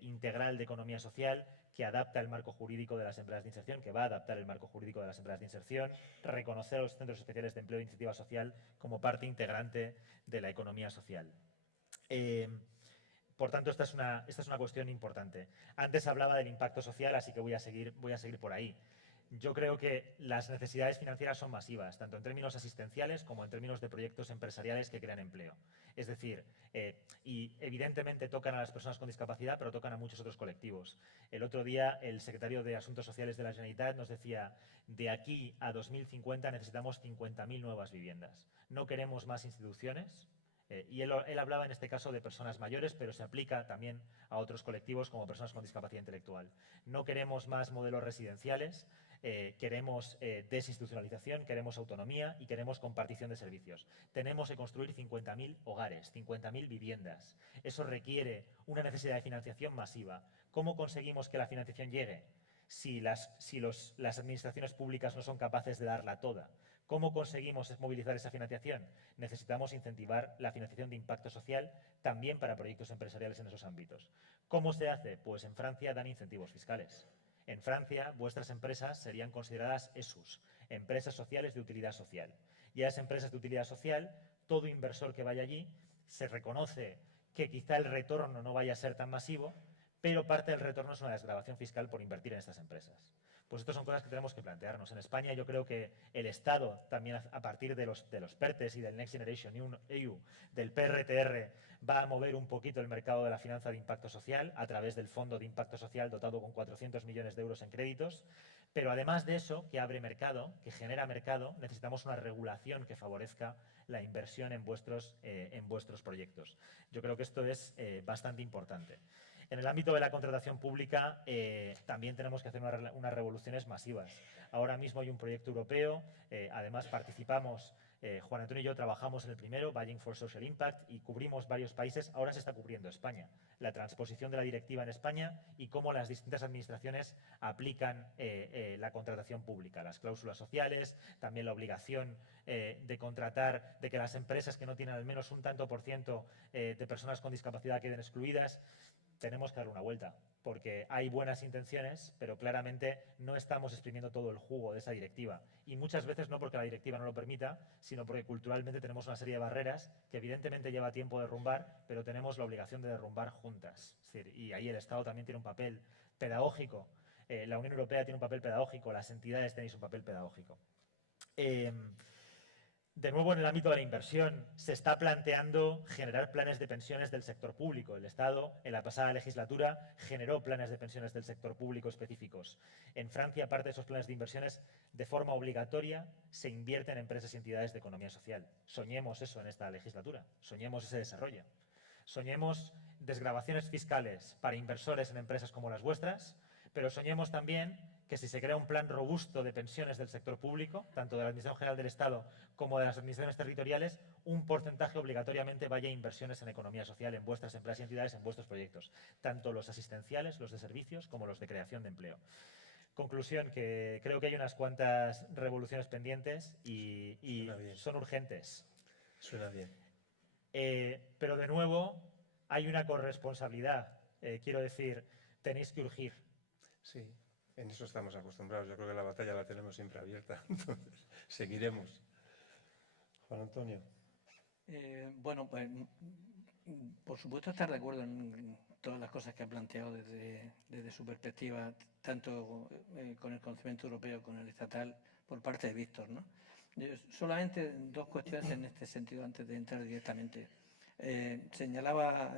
integral de economía social, que adapta el marco jurídico de las empresas de inserción, que va a adaptar el marco jurídico de las empresas de inserción, reconocer a los centros especiales de empleo e iniciativa social como parte integrante de la economía social. Por tanto, esta es una cuestión importante. Antes hablaba del impacto social, así que voy a seguir por ahí. Yo creo que las necesidades financieras son masivas, tanto en términos asistenciales como en términos de proyectos empresariales que crean empleo. Es decir, y evidentemente tocan a las personas con discapacidad, pero tocan a muchos otros colectivos. El otro día el secretario de Asuntos Sociales de la Generalitat nos decía, de aquí a 2050 necesitamos 50.000 nuevas viviendas. No queremos más instituciones. Y él hablaba en este caso de personas mayores, pero se aplica también a otros colectivos como personas con discapacidad intelectual. No queremos más modelos residenciales, queremos desinstitucionalización, queremos autonomía y queremos compartición de servicios. Tenemos que construir 50.000 hogares, 50.000 viviendas. Eso requiere una necesidad de financiación masiva. ¿Cómo conseguimos que la financiación llegue? Si las administraciones públicas no son capaces de darla toda. ¿Cómo conseguimos movilizar esa financiación? Necesitamos incentivar la financiación de impacto social también para proyectos empresariales en esos ámbitos. ¿Cómo se hace? Pues en Francia dan incentivos fiscales. En Francia, vuestras empresas serían consideradas ESUS, empresas sociales de utilidad social. Y a esas empresas de utilidad social, todo inversor que vaya allí se reconoce que quizá el retorno no vaya a ser tan masivo, pero parte del retorno es una desgravación fiscal por invertir en estas empresas. Pues estas son cosas que tenemos que plantearnos. En España yo creo que el Estado, también a partir de los PERTES y del Next Generation EU, del PRTR, va a mover un poquito el mercado de la finanza de impacto social a través del Fondo de Impacto Social dotado con 400 millones de euros en créditos. Pero además de eso, que abre mercado, que genera mercado, necesitamos una regulación que favorezca la inversión en vuestros proyectos. Yo creo que esto es bastante importante. En el ámbito de la contratación pública también tenemos que hacer unas revoluciones masivas. Ahora mismo hay un proyecto europeo, además participamos, Juan Antonio y yo trabajamos en el primero, Budgeting for Social Impact, y cubrimos varios países. Ahora se está cubriendo España. La transposición de la directiva en España y cómo las distintas administraciones aplican la contratación pública, las cláusulas sociales, también la obligación de contratar, de que las empresas que no tienen al menos un tanto por ciento de personas con discapacidad queden excluidas. Tenemos que darle una vuelta, porque hay buenas intenciones, pero claramente no estamos exprimiendo todo el jugo de esa directiva. Y muchas veces no porque la directiva no lo permita, sino porque culturalmente tenemos una serie de barreras que evidentemente lleva tiempo derrumbar, pero tenemos la obligación de derrumbar juntas. Es decir, y ahí el Estado también tiene un papel pedagógico, la Unión Europea tiene un papel pedagógico, las entidades tenéis un papel pedagógico. De nuevo, en el ámbito de la inversión, se está planteando generar planes de pensiones del sector público. El Estado, en la pasada legislatura, generó planes de pensiones del sector público específicos. En Francia, parte de esos planes de inversiones, de forma obligatoria, se invierten en empresas y entidades de economía social. Soñemos eso en esta legislatura, soñemos ese desarrollo. Soñemos desgravaciones fiscales para inversores en empresas como las vuestras, pero soñemos también que si se crea un plan robusto de pensiones del sector público, tanto de la Administración General del Estado como de las administraciones territoriales, un porcentaje obligatoriamente vaya a inversiones en economía social en vuestras empresas y entidades, en vuestros proyectos, tanto los asistenciales, los de servicios, como los de creación de empleo. Conclusión, que creo que hay unas cuantas revoluciones pendientes y son urgentes. Suena bien. Pero de nuevo hay una corresponsabilidad. Quiero decir, tenéis que urgir. Sí. En eso estamos acostumbrados. Yo creo que la batalla la tenemos siempre abierta. Entonces, seguiremos. Juan Antonio. Bueno, pues por supuesto, estar de acuerdo en todas las cosas que ha planteado desde su perspectiva, tanto con el conocimiento europeo como con el estatal, por parte de Víctor, ¿no? Solamente dos cuestiones en este sentido antes de entrar directamente. Señalaba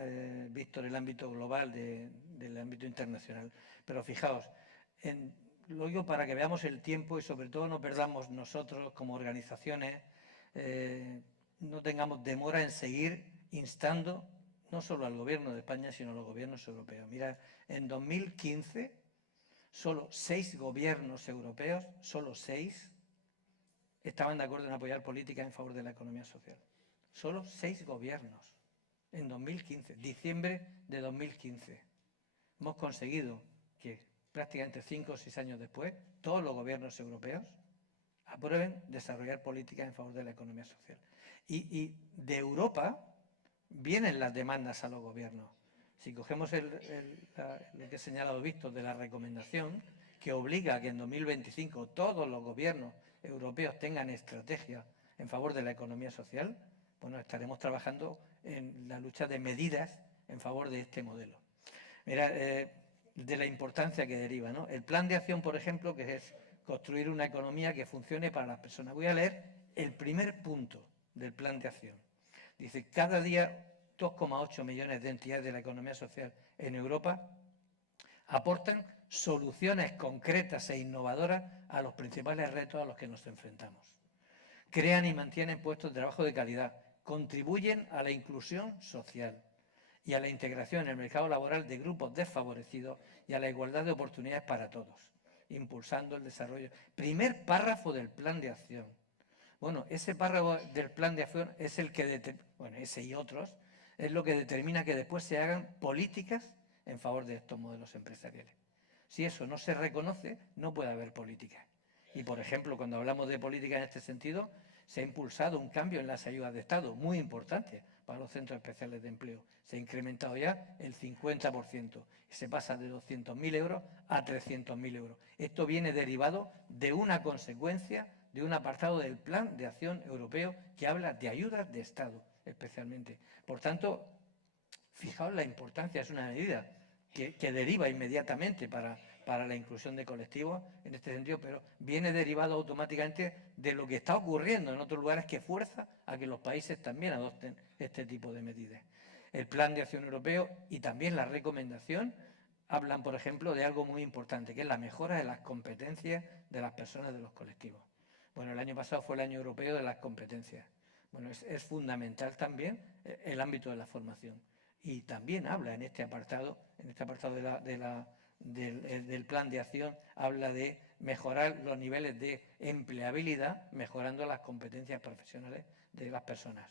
Víctor el ámbito global del ámbito internacional, pero fijaos, lo digo para que veamos el tiempo y sobre todo no perdamos nosotros como organizaciones, no tengamos demora en seguir instando no solo al Gobierno de España, sino a los gobiernos europeos. Mira, en 2015 solo 6 gobiernos europeos, solo 6, estaban de acuerdo en apoyar políticas en favor de la economía social. Solo 6 gobiernos en 2015, diciembre de 2015. Hemos conseguido que prácticamente 5 o 6 años después todos los gobiernos europeos aprueben desarrollar políticas en favor de la economía social. Y de Europa vienen las demandas a los gobiernos. Si cogemos lo que ha señalado Víctor de la recomendación, que obliga a que en 2025 todos los gobiernos europeos tengan estrategia en favor de la economía social, bueno, estaremos trabajando en la lucha de medidas en favor de este modelo. Mira, de la importancia que deriva, ¿no? El plan de acción, por ejemplo, que es construir una economía que funcione para las personas. Voy a leer el primer punto del plan de acción. Dice, cada día 2,8 millones de entidades de la economía social en Europa aportan soluciones concretas e innovadoras a los principales retos a los que nos enfrentamos. Crean y mantienen puestos de trabajo de calidad, contribuyen a la inclusión social y a la integración en el mercado laboral de grupos desfavorecidos y a la igualdad de oportunidades para todos, impulsando el desarrollo. Primer párrafo del plan de acción. Bueno, ese párrafo del plan de acción es el que, bueno, ese y otros, es lo que determina que después se hagan políticas en favor de estos modelos empresariales. Si eso no se reconoce, no puede haber políticas. Y, por ejemplo, cuando hablamos de política en este sentido, se ha impulsado un cambio en las ayudas de Estado, muy importante para los centros especiales de empleo. Se ha incrementado ya el 50%. Y se pasa de 200.000 euros a 300.000 euros. Esto viene derivado de una consecuencia de un apartado del Plan de Acción Europeo que habla de ayudas de Estado, especialmente. Por tanto, fijaos la importancia, es una medida que deriva inmediatamente para la inclusión de colectivos en este sentido, pero viene derivado automáticamente de lo que está ocurriendo en otros lugares que fuerza a que los países también adopten este tipo de medidas. El Plan de Acción Europeo y también la recomendación hablan, por ejemplo, de algo muy importante, que es la mejora de las competencias de las personas de los colectivos. Bueno, el año pasado fue el Año Europeo de las Competencias. Bueno, es fundamental también el ámbito de la formación. Y también habla en este apartado del plan de acción, habla de mejorar los niveles de empleabilidad, mejorando las competencias profesionales de las personas.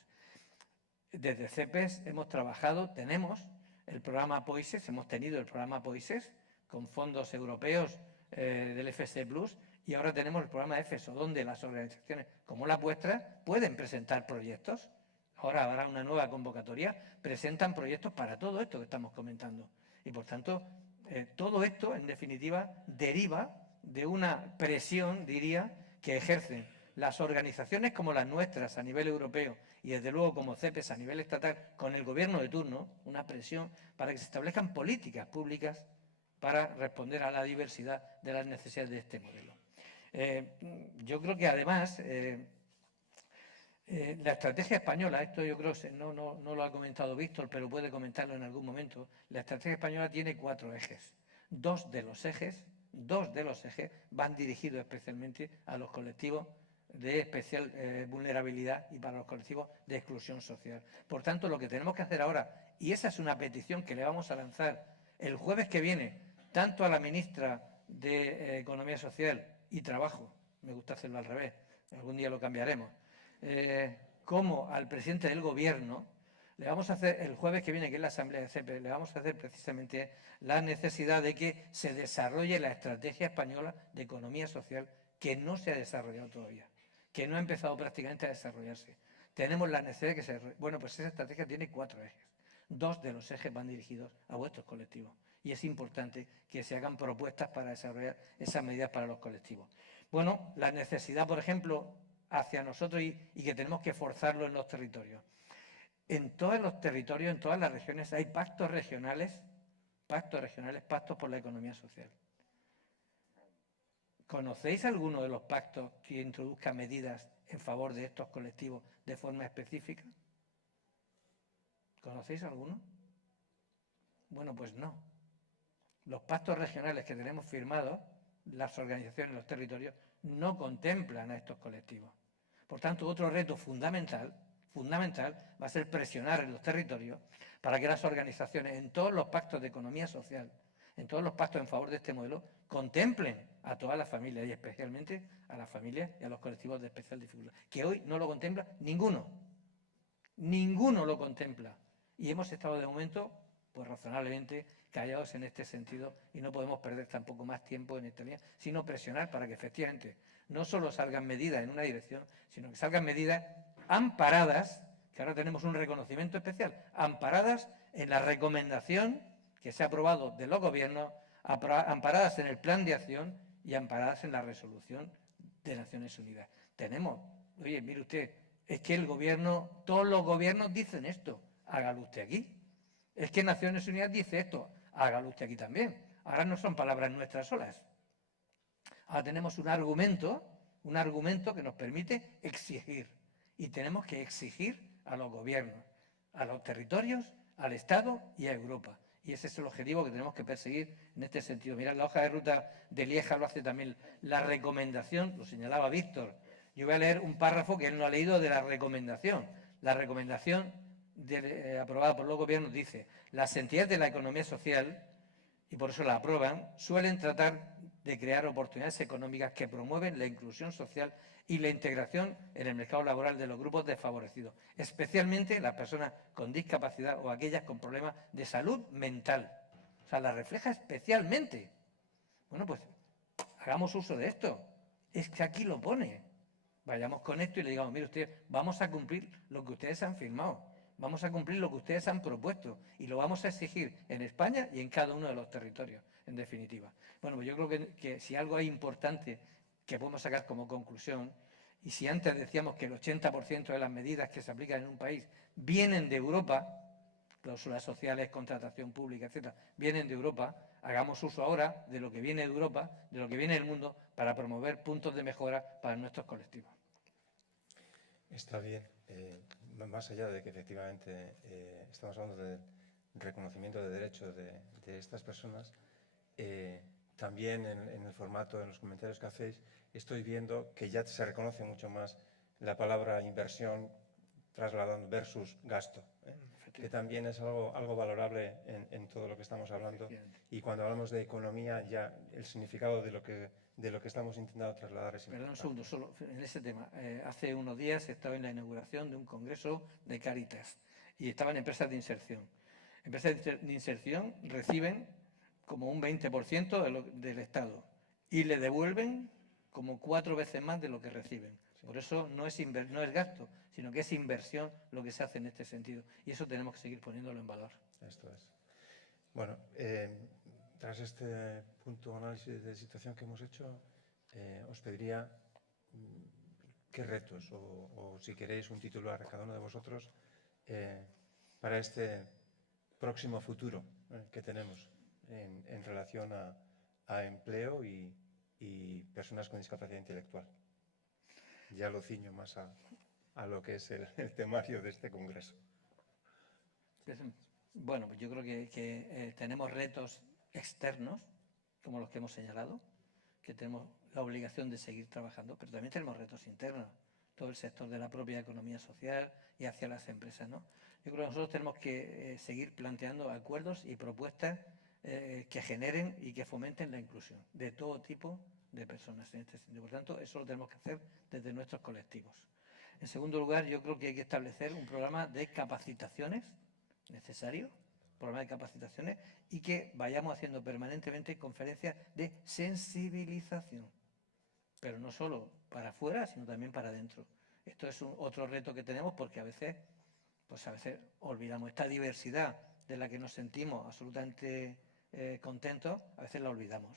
Desde CEPES hemos trabajado, tenemos el programa POISES, hemos tenido el programa POISES con fondos europeos del FSE Plus, y ahora tenemos el programa EFESO, donde las organizaciones como la vuestra pueden presentar proyectos. Ahora habrá una nueva convocatoria, presentan proyectos para todo esto que estamos comentando. Y por tanto, todo esto, en definitiva, deriva de una presión, diría, que ejercen las organizaciones como las nuestras a nivel europeo y desde luego como CEPES a nivel estatal con el gobierno de turno, una presión para que se establezcan políticas públicas para responder a la diversidad de las necesidades de este modelo. Yo creo que además la estrategia española, esto yo creo que no lo ha comentado Víctor, pero puede comentarlo en algún momento, la estrategia española tiene 4 ejes. Dos de los ejes van dirigidos especialmente a los colectivos de especial vulnerabilidad y para los colectivos de exclusión social. Por tanto, lo que tenemos que hacer ahora, y esa es una petición que le vamos a lanzar el jueves que viene, tanto a la ministra de Economía Social y Trabajo, me gusta hacerlo al revés, algún día lo cambiaremos, como al presidente del Gobierno, le vamos a hacer el jueves que viene, que es la Asamblea de CEPES, le vamos a hacer precisamente la necesidad de que se desarrolle la estrategia española de economía social que no se ha desarrollado todavía, que no ha empezado prácticamente a desarrollarse. Tenemos la necesidad de que se... Bueno, pues esa estrategia tiene 4 ejes. 2 de los ejes van dirigidos a vuestros colectivos. Y es importante que se hagan propuestas para desarrollar esas medidas para los colectivos. Bueno, la necesidad, por ejemplo, hacia nosotros y que tenemos que forzarlo en los territorios. en todos los territorios, en todas las regiones, hay pactos regionales, pactos por la economía social. ¿Conocéis alguno de los pactos que introduzca medidas en favor de estos colectivos de forma específica? ¿Conocéis alguno? Bueno, pues no. Los pactos regionales que tenemos firmados, las organizaciones, los territorios, no contemplan a estos colectivos. Por tanto, otro reto fundamental va a ser presionar en los territorios para que las organizaciones, en todos los pactos de economía social, en todos los pactos en favor de este modelo, contemplen a todas las familias y especialmente a las familias y a los colectivos de especial dificultad, que hoy no lo contempla ninguno. Ninguno lo contempla. Y hemos estado de momento, pues razonablemente, callados en este sentido y no podemos perder tampoco más tiempo en esta línea, sino presionar para que efectivamente no solo salgan medidas en una dirección, sino que salgan medidas amparadas, que ahora tenemos un reconocimiento especial, amparadas en la recomendación que se ha aprobado de los gobiernos, amparadas en el plan de acción y amparadas en la resolución de Naciones Unidas. Oye, mire usted, es que el gobierno, todos los gobiernos dicen esto, hágalo usted aquí. Es que Naciones Unidas dice esto, hágalo usted aquí también. Ahora no son palabras nuestras solas. Ahora tenemos un argumento que nos permite exigir. Y tenemos que exigir a los gobiernos, a los territorios, al Estado y a Europa. Y ese es el objetivo que tenemos que perseguir en este sentido. Mirad, la hoja de ruta de Lieja lo hace también. La recomendación, lo señalaba Víctor. Yo voy a leer un párrafo que él no ha leído de la recomendación. La recomendación aprobada por los gobiernos dice: las entidades de la economía social, y por eso la aprueban, suelen tratar de crear oportunidades económicas que promueven la inclusión social y la integración en el mercado laboral de los grupos desfavorecidos, especialmente las personas con discapacidad o aquellas con problemas de salud mental. O sea, la refleja especialmente. Bueno, pues hagamos uso de esto. Es que aquí lo pone. Vayamos con esto y le digamos: mire usted, vamos a cumplir lo que ustedes han firmado. Vamos a cumplir lo que ustedes han propuesto y lo vamos a exigir en España y en cada uno de los territorios, en definitiva. Bueno, pues yo creo que si algo es importante que podemos sacar como conclusión, y si antes decíamos que el 80% de las medidas que se aplican en un país vienen de Europa, cláusulas sociales, contratación pública, etcétera, vienen de Europa, hagamos uso ahora de lo que viene de Europa, de lo que viene del mundo, para promover puntos de mejora para nuestros colectivos. Está bien. Más allá de que efectivamente estamos hablando del reconocimiento de derechos de estas personas, también en el formato, en los comentarios que hacéis, estoy viendo que ya se reconoce mucho más la palabra inversión trasladando versus gasto, que también es algo valorable en todo lo que estamos hablando. Y cuando hablamos de economía, ya el significado de lo que estamos intentando trasladar es importante. Perdón un segundo, solo en ese tema. Hace unos días estaba en la inauguración de un congreso de Cáritas y estaban empresas de inserción. Empresas de inserción reciben como un 20% del Estado y le devuelven como 4 veces más de lo que reciben. Sí. Por eso no es gasto, sino que es inversión lo que se hace en este sentido. Y eso tenemos que seguir poniéndolo en valor. Esto es. Bueno, tras este punto de análisis de situación que hemos hecho, os pediría qué retos o si queréis un titular a cada uno de vosotros para este próximo futuro que tenemos en relación a empleo y personas con discapacidad intelectual. Ya lo ciño más a lo que es el temario de este congreso. Bueno, pues yo creo que tenemos retos externos, como los que hemos señalado, que tenemos la obligación de seguir trabajando, pero también tenemos retos internos, todo el sector de la propia economía social y hacia las empresas, ¿no? Yo creo que nosotros tenemos que seguir planteando acuerdos y propuestas que generen y que fomenten la inclusión de todo tipo de personas en este sentido. Por tanto, eso lo tenemos que hacer desde nuestros colectivos. En segundo lugar, yo creo que hay que establecer un programa de capacitaciones necesario, programa de capacitaciones, y que vayamos haciendo permanentemente conferencias de sensibilización, pero no solo para afuera, sino también para adentro. Esto es otro reto que tenemos porque a veces olvidamos esta diversidad de la que nos sentimos absolutamente contentos, a veces la olvidamos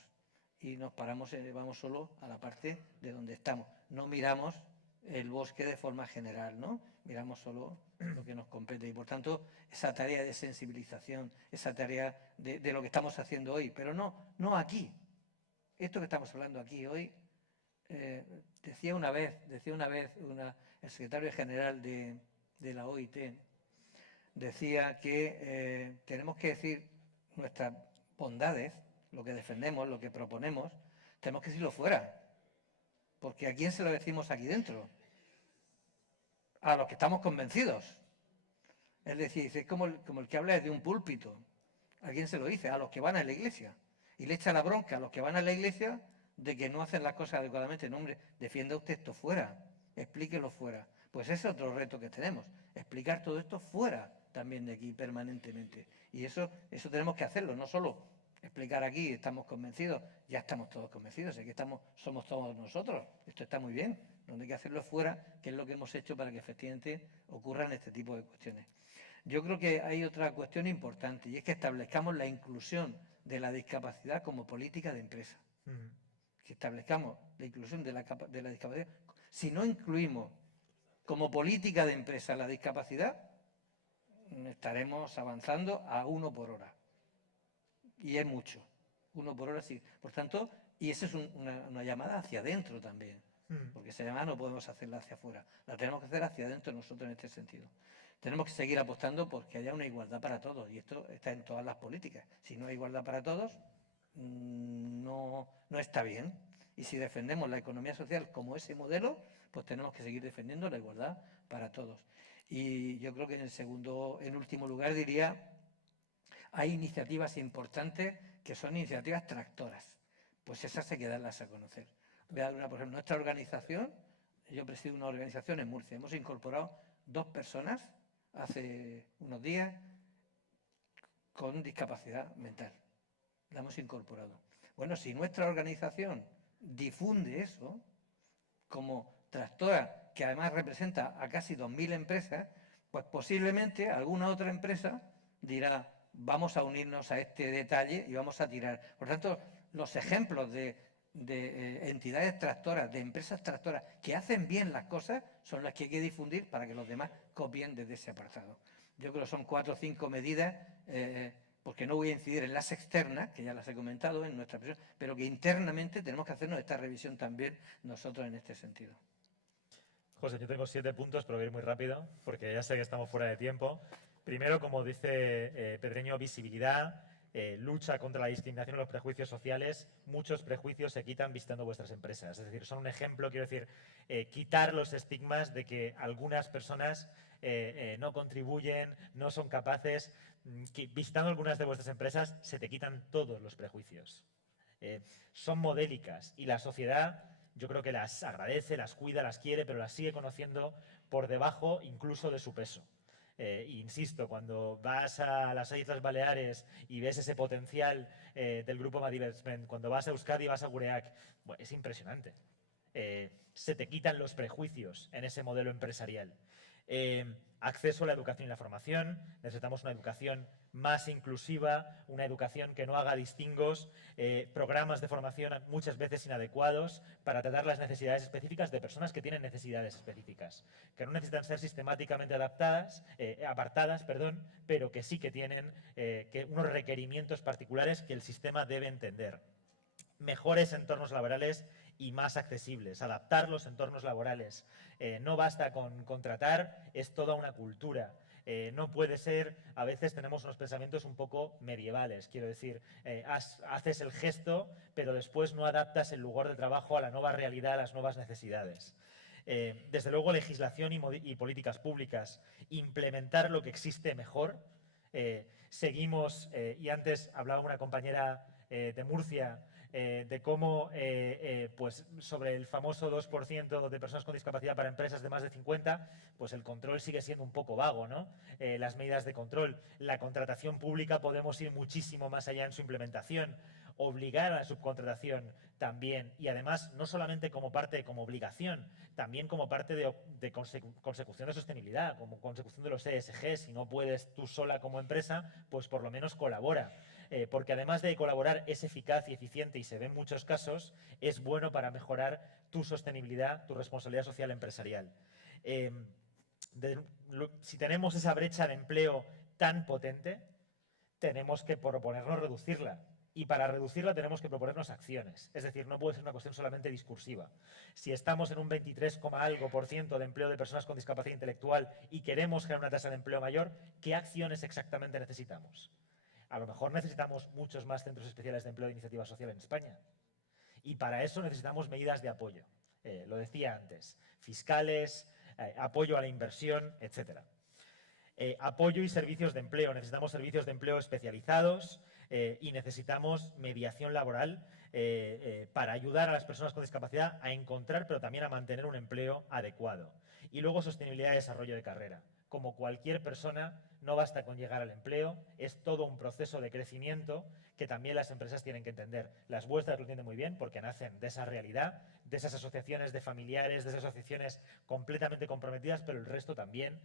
y nos paramos, vamos solo a la parte de donde estamos, no miramos el bosque de forma general, ¿no? miramos solo lo que nos compete. Y, por tanto, esa tarea de sensibilización, esa tarea de lo que estamos haciendo hoy, pero no aquí. Esto que estamos hablando aquí hoy, decía una vez el secretario general de la OIT, decía que tenemos que decir nuestras bondades, lo que defendemos, lo que proponemos, tenemos que decirlo fuera. Porque ¿a quién se lo decimos aquí dentro? A los que estamos convencidos. Es decir, es como el que habla desde un púlpito. ¿A quién se lo dice? A los que van a la iglesia. Y le echa la bronca a los que van a la iglesia de que no hacen las cosas adecuadamente. No, hombre, defienda usted esto fuera, explíquelo fuera. Pues ese es otro reto que tenemos, explicar todo esto fuera también de aquí permanentemente. Y eso tenemos que hacerlo, no solo explicar aquí, estamos convencidos, ya estamos todos convencidos, aquí somos todos nosotros, esto está muy bien, donde hay que hacerlo fuera, que es lo que hemos hecho para que efectivamente ocurran este tipo de cuestiones. Yo creo que hay otra cuestión importante y es que establezcamos la inclusión de la discapacidad como política de empresa. Que establezcamos la inclusión de la discapacidad. Si no incluimos como política de empresa la discapacidad, estaremos avanzando a 1 por hora. Y es mucho. 1 por hora sí. Por tanto, y esa es una llamada hacia adentro también. Porque esa llamada no podemos hacerla hacia afuera. La tenemos que hacer hacia adentro nosotros en este sentido. Tenemos que seguir apostando porque haya una igualdad para todos. Y esto está en todas las políticas. Si no hay igualdad para todos, no está bien. Y si defendemos la economía social como ese modelo, pues tenemos que seguir defendiendo la igualdad para todos. Y yo creo que en último lugar diría, hay iniciativas importantes que son iniciativas tractoras. Pues esas hay que darlas a conocer. Voy a dar una, por ejemplo, nuestra organización, yo presido una organización en Murcia, hemos incorporado 2 personas hace unos días con discapacidad mental. La hemos incorporado. Bueno, si nuestra organización difunde eso, como tractora, que además representa a casi 2.000 empresas, pues posiblemente alguna otra empresa dirá, vamos a unirnos a este detalle y vamos a tirar. Por tanto, los ejemplos de entidades tractoras, de empresas tractoras que hacen bien las cosas, son las que hay que difundir para que los demás copien desde ese apartado. Yo creo que son 4 o 5 medidas, porque no voy a incidir en las externas, que ya las he comentado en nuestra presión, pero que internamente tenemos que hacernos esta revisión también nosotros en este sentido. José, yo tengo 7 puntos, pero voy a ir muy rápido, porque ya sé que estamos fuera de tiempo. Primero, como dice Pedreño, visibilidad, lucha contra la discriminación y los prejuicios sociales. Muchos prejuicios se quitan visitando vuestras empresas. Es decir, son un ejemplo, quiero decir, quitar los estigmas de que algunas personas no contribuyen, no son capaces. Visitando algunas de vuestras empresas se te quitan todos los prejuicios. Son modélicas y la sociedad, yo creo que las agradece, las cuida, las quiere, pero las sigue conociendo por debajo incluso de su peso. Insisto, cuando vas a las Islas Baleares y ves ese potencial del grupo Madivesment, cuando vas a Euskadi y vas a Gureak, bueno, es impresionante. Se te quitan los prejuicios en ese modelo empresarial. Acceso a la educación y la formación. Necesitamos una educación más inclusiva, una educación que no haga distingos, programas de formación muchas veces inadecuados para tratar las necesidades específicas de personas que tienen necesidades específicas, que no necesitan ser sistemáticamente apartadas, pero que sí que tienen unos requerimientos particulares que el sistema debe entender. Mejores entornos laborales y más accesibles, adaptar los entornos laborales. No basta con contratar, es toda una cultura. No puede ser, a veces tenemos unos pensamientos un poco medievales, quiero decir, haces el gesto, pero después no adaptas el lugar de trabajo a la nueva realidad, a las nuevas necesidades. Desde luego, legislación y políticas públicas, implementar lo que existe mejor. Seguimos, y antes hablaba una compañera de Murcia, de cómo pues sobre el famoso 2% de personas con discapacidad para empresas de más de 50, pues el control sigue siendo un poco vago, ¿no? Las medidas de control, la contratación pública, podemos ir muchísimo más allá en su implementación, obligar a la subcontratación también, y además no solamente como obligación, también como parte de consecución de sostenibilidad, como consecución de los ESG. Si no puedes tú sola como empresa, pues por lo menos colabora. Porque además de colaborar es eficaz y eficiente y se ve en muchos casos, es bueno para mejorar tu sostenibilidad, tu responsabilidad social empresarial. si tenemos esa brecha de empleo tan potente, tenemos que proponernos reducirla. Y para reducirla tenemos que proponernos acciones. Es decir, no puede ser una cuestión solamente discursiva. Si estamos en un 23, algo % de empleo de personas con discapacidad intelectual y queremos generar una tasa de empleo mayor, ¿qué acciones exactamente necesitamos? A lo mejor necesitamos muchos más centros especiales de empleo de iniciativa social en España. Y para eso necesitamos medidas de apoyo. Lo decía antes, fiscales, apoyo a la inversión, etc. Apoyo y servicios de empleo. Necesitamos servicios de empleo especializados y necesitamos mediación laboral para ayudar a las personas con discapacidad a encontrar, pero también a mantener un empleo adecuado. Y luego sostenibilidad y desarrollo de carrera. Como cualquier persona, no basta con llegar al empleo, es todo un proceso de crecimiento que también las empresas tienen que entender. Las vuestras lo entienden muy bien porque nacen de esa realidad, de esas asociaciones de familiares, de esas asociaciones completamente comprometidas, pero el resto también.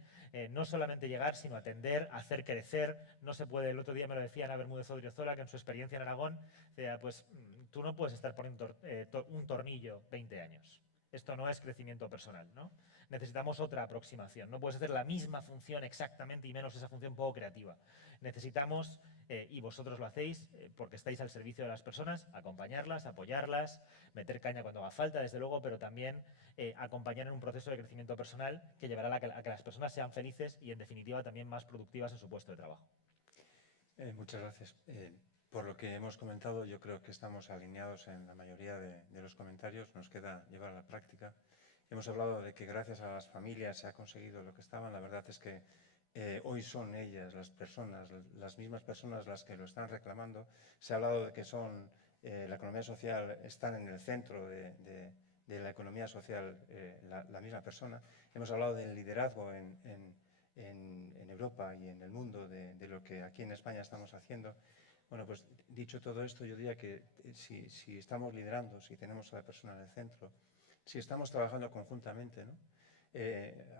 No solamente llegar, sino atender, hacer crecer. No se puede, el otro día me lo decía Ana Bermúdez Odriozola, que en su experiencia en Aragón, decía, pues tú no puedes estar poniendo un tornillo 20 años. Esto no es crecimiento personal, ¿no? Necesitamos otra aproximación. No puedes hacer la misma función exactamente y menos esa función poco creativa. Necesitamos, y vosotros lo hacéis, porque estáis al servicio de las personas, acompañarlas, apoyarlas, meter caña cuando haga falta, desde luego, pero también acompañar en un proceso de crecimiento personal que llevará a que las personas sean felices y, en definitiva, también más productivas en su puesto de trabajo. Muchas gracias. Por lo que hemos comentado, yo creo que estamos alineados en la mayoría de los comentarios. Nos queda llevar a la práctica. Hemos hablado de que gracias a las familias se ha conseguido lo que estaban. La verdad es que hoy son ellas, las personas, las mismas personas las que lo están reclamando. Se ha hablado de que son la economía social, están en el centro de la economía social la misma persona. Hemos hablado del liderazgo en Europa y en el mundo de lo que aquí en España estamos haciendo. Bueno, pues dicho todo esto, yo diría que si estamos liderando, si tenemos a la persona en el centro, si estamos trabajando conjuntamente, ¿no?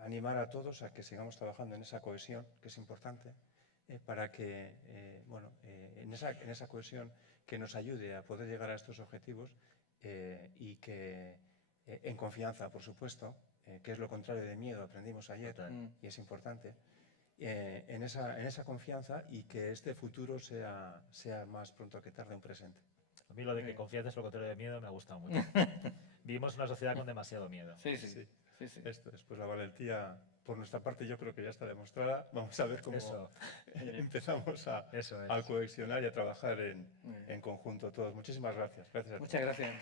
Animar a todos a que sigamos trabajando en esa cohesión, que es importante, para que, en esa cohesión que nos ayude a poder llegar a estos objetivos y que en confianza, por supuesto, que es lo contrario de miedo, aprendimos ayer, y es importante, en esa confianza y que este futuro sea más pronto que tarde un presente. A mí lo de que confianza es lo contrario de miedo me ha gustado mucho. Vivimos una sociedad con demasiado miedo. Sí, sí. Esto es, pues la valentía, por nuestra parte, yo creo que ya está demostrada. Vamos a ver cómo empezamos a cohesionar y a trabajar en conjunto todos. Muchísimas gracias. Gracias a todos. Muchas gracias.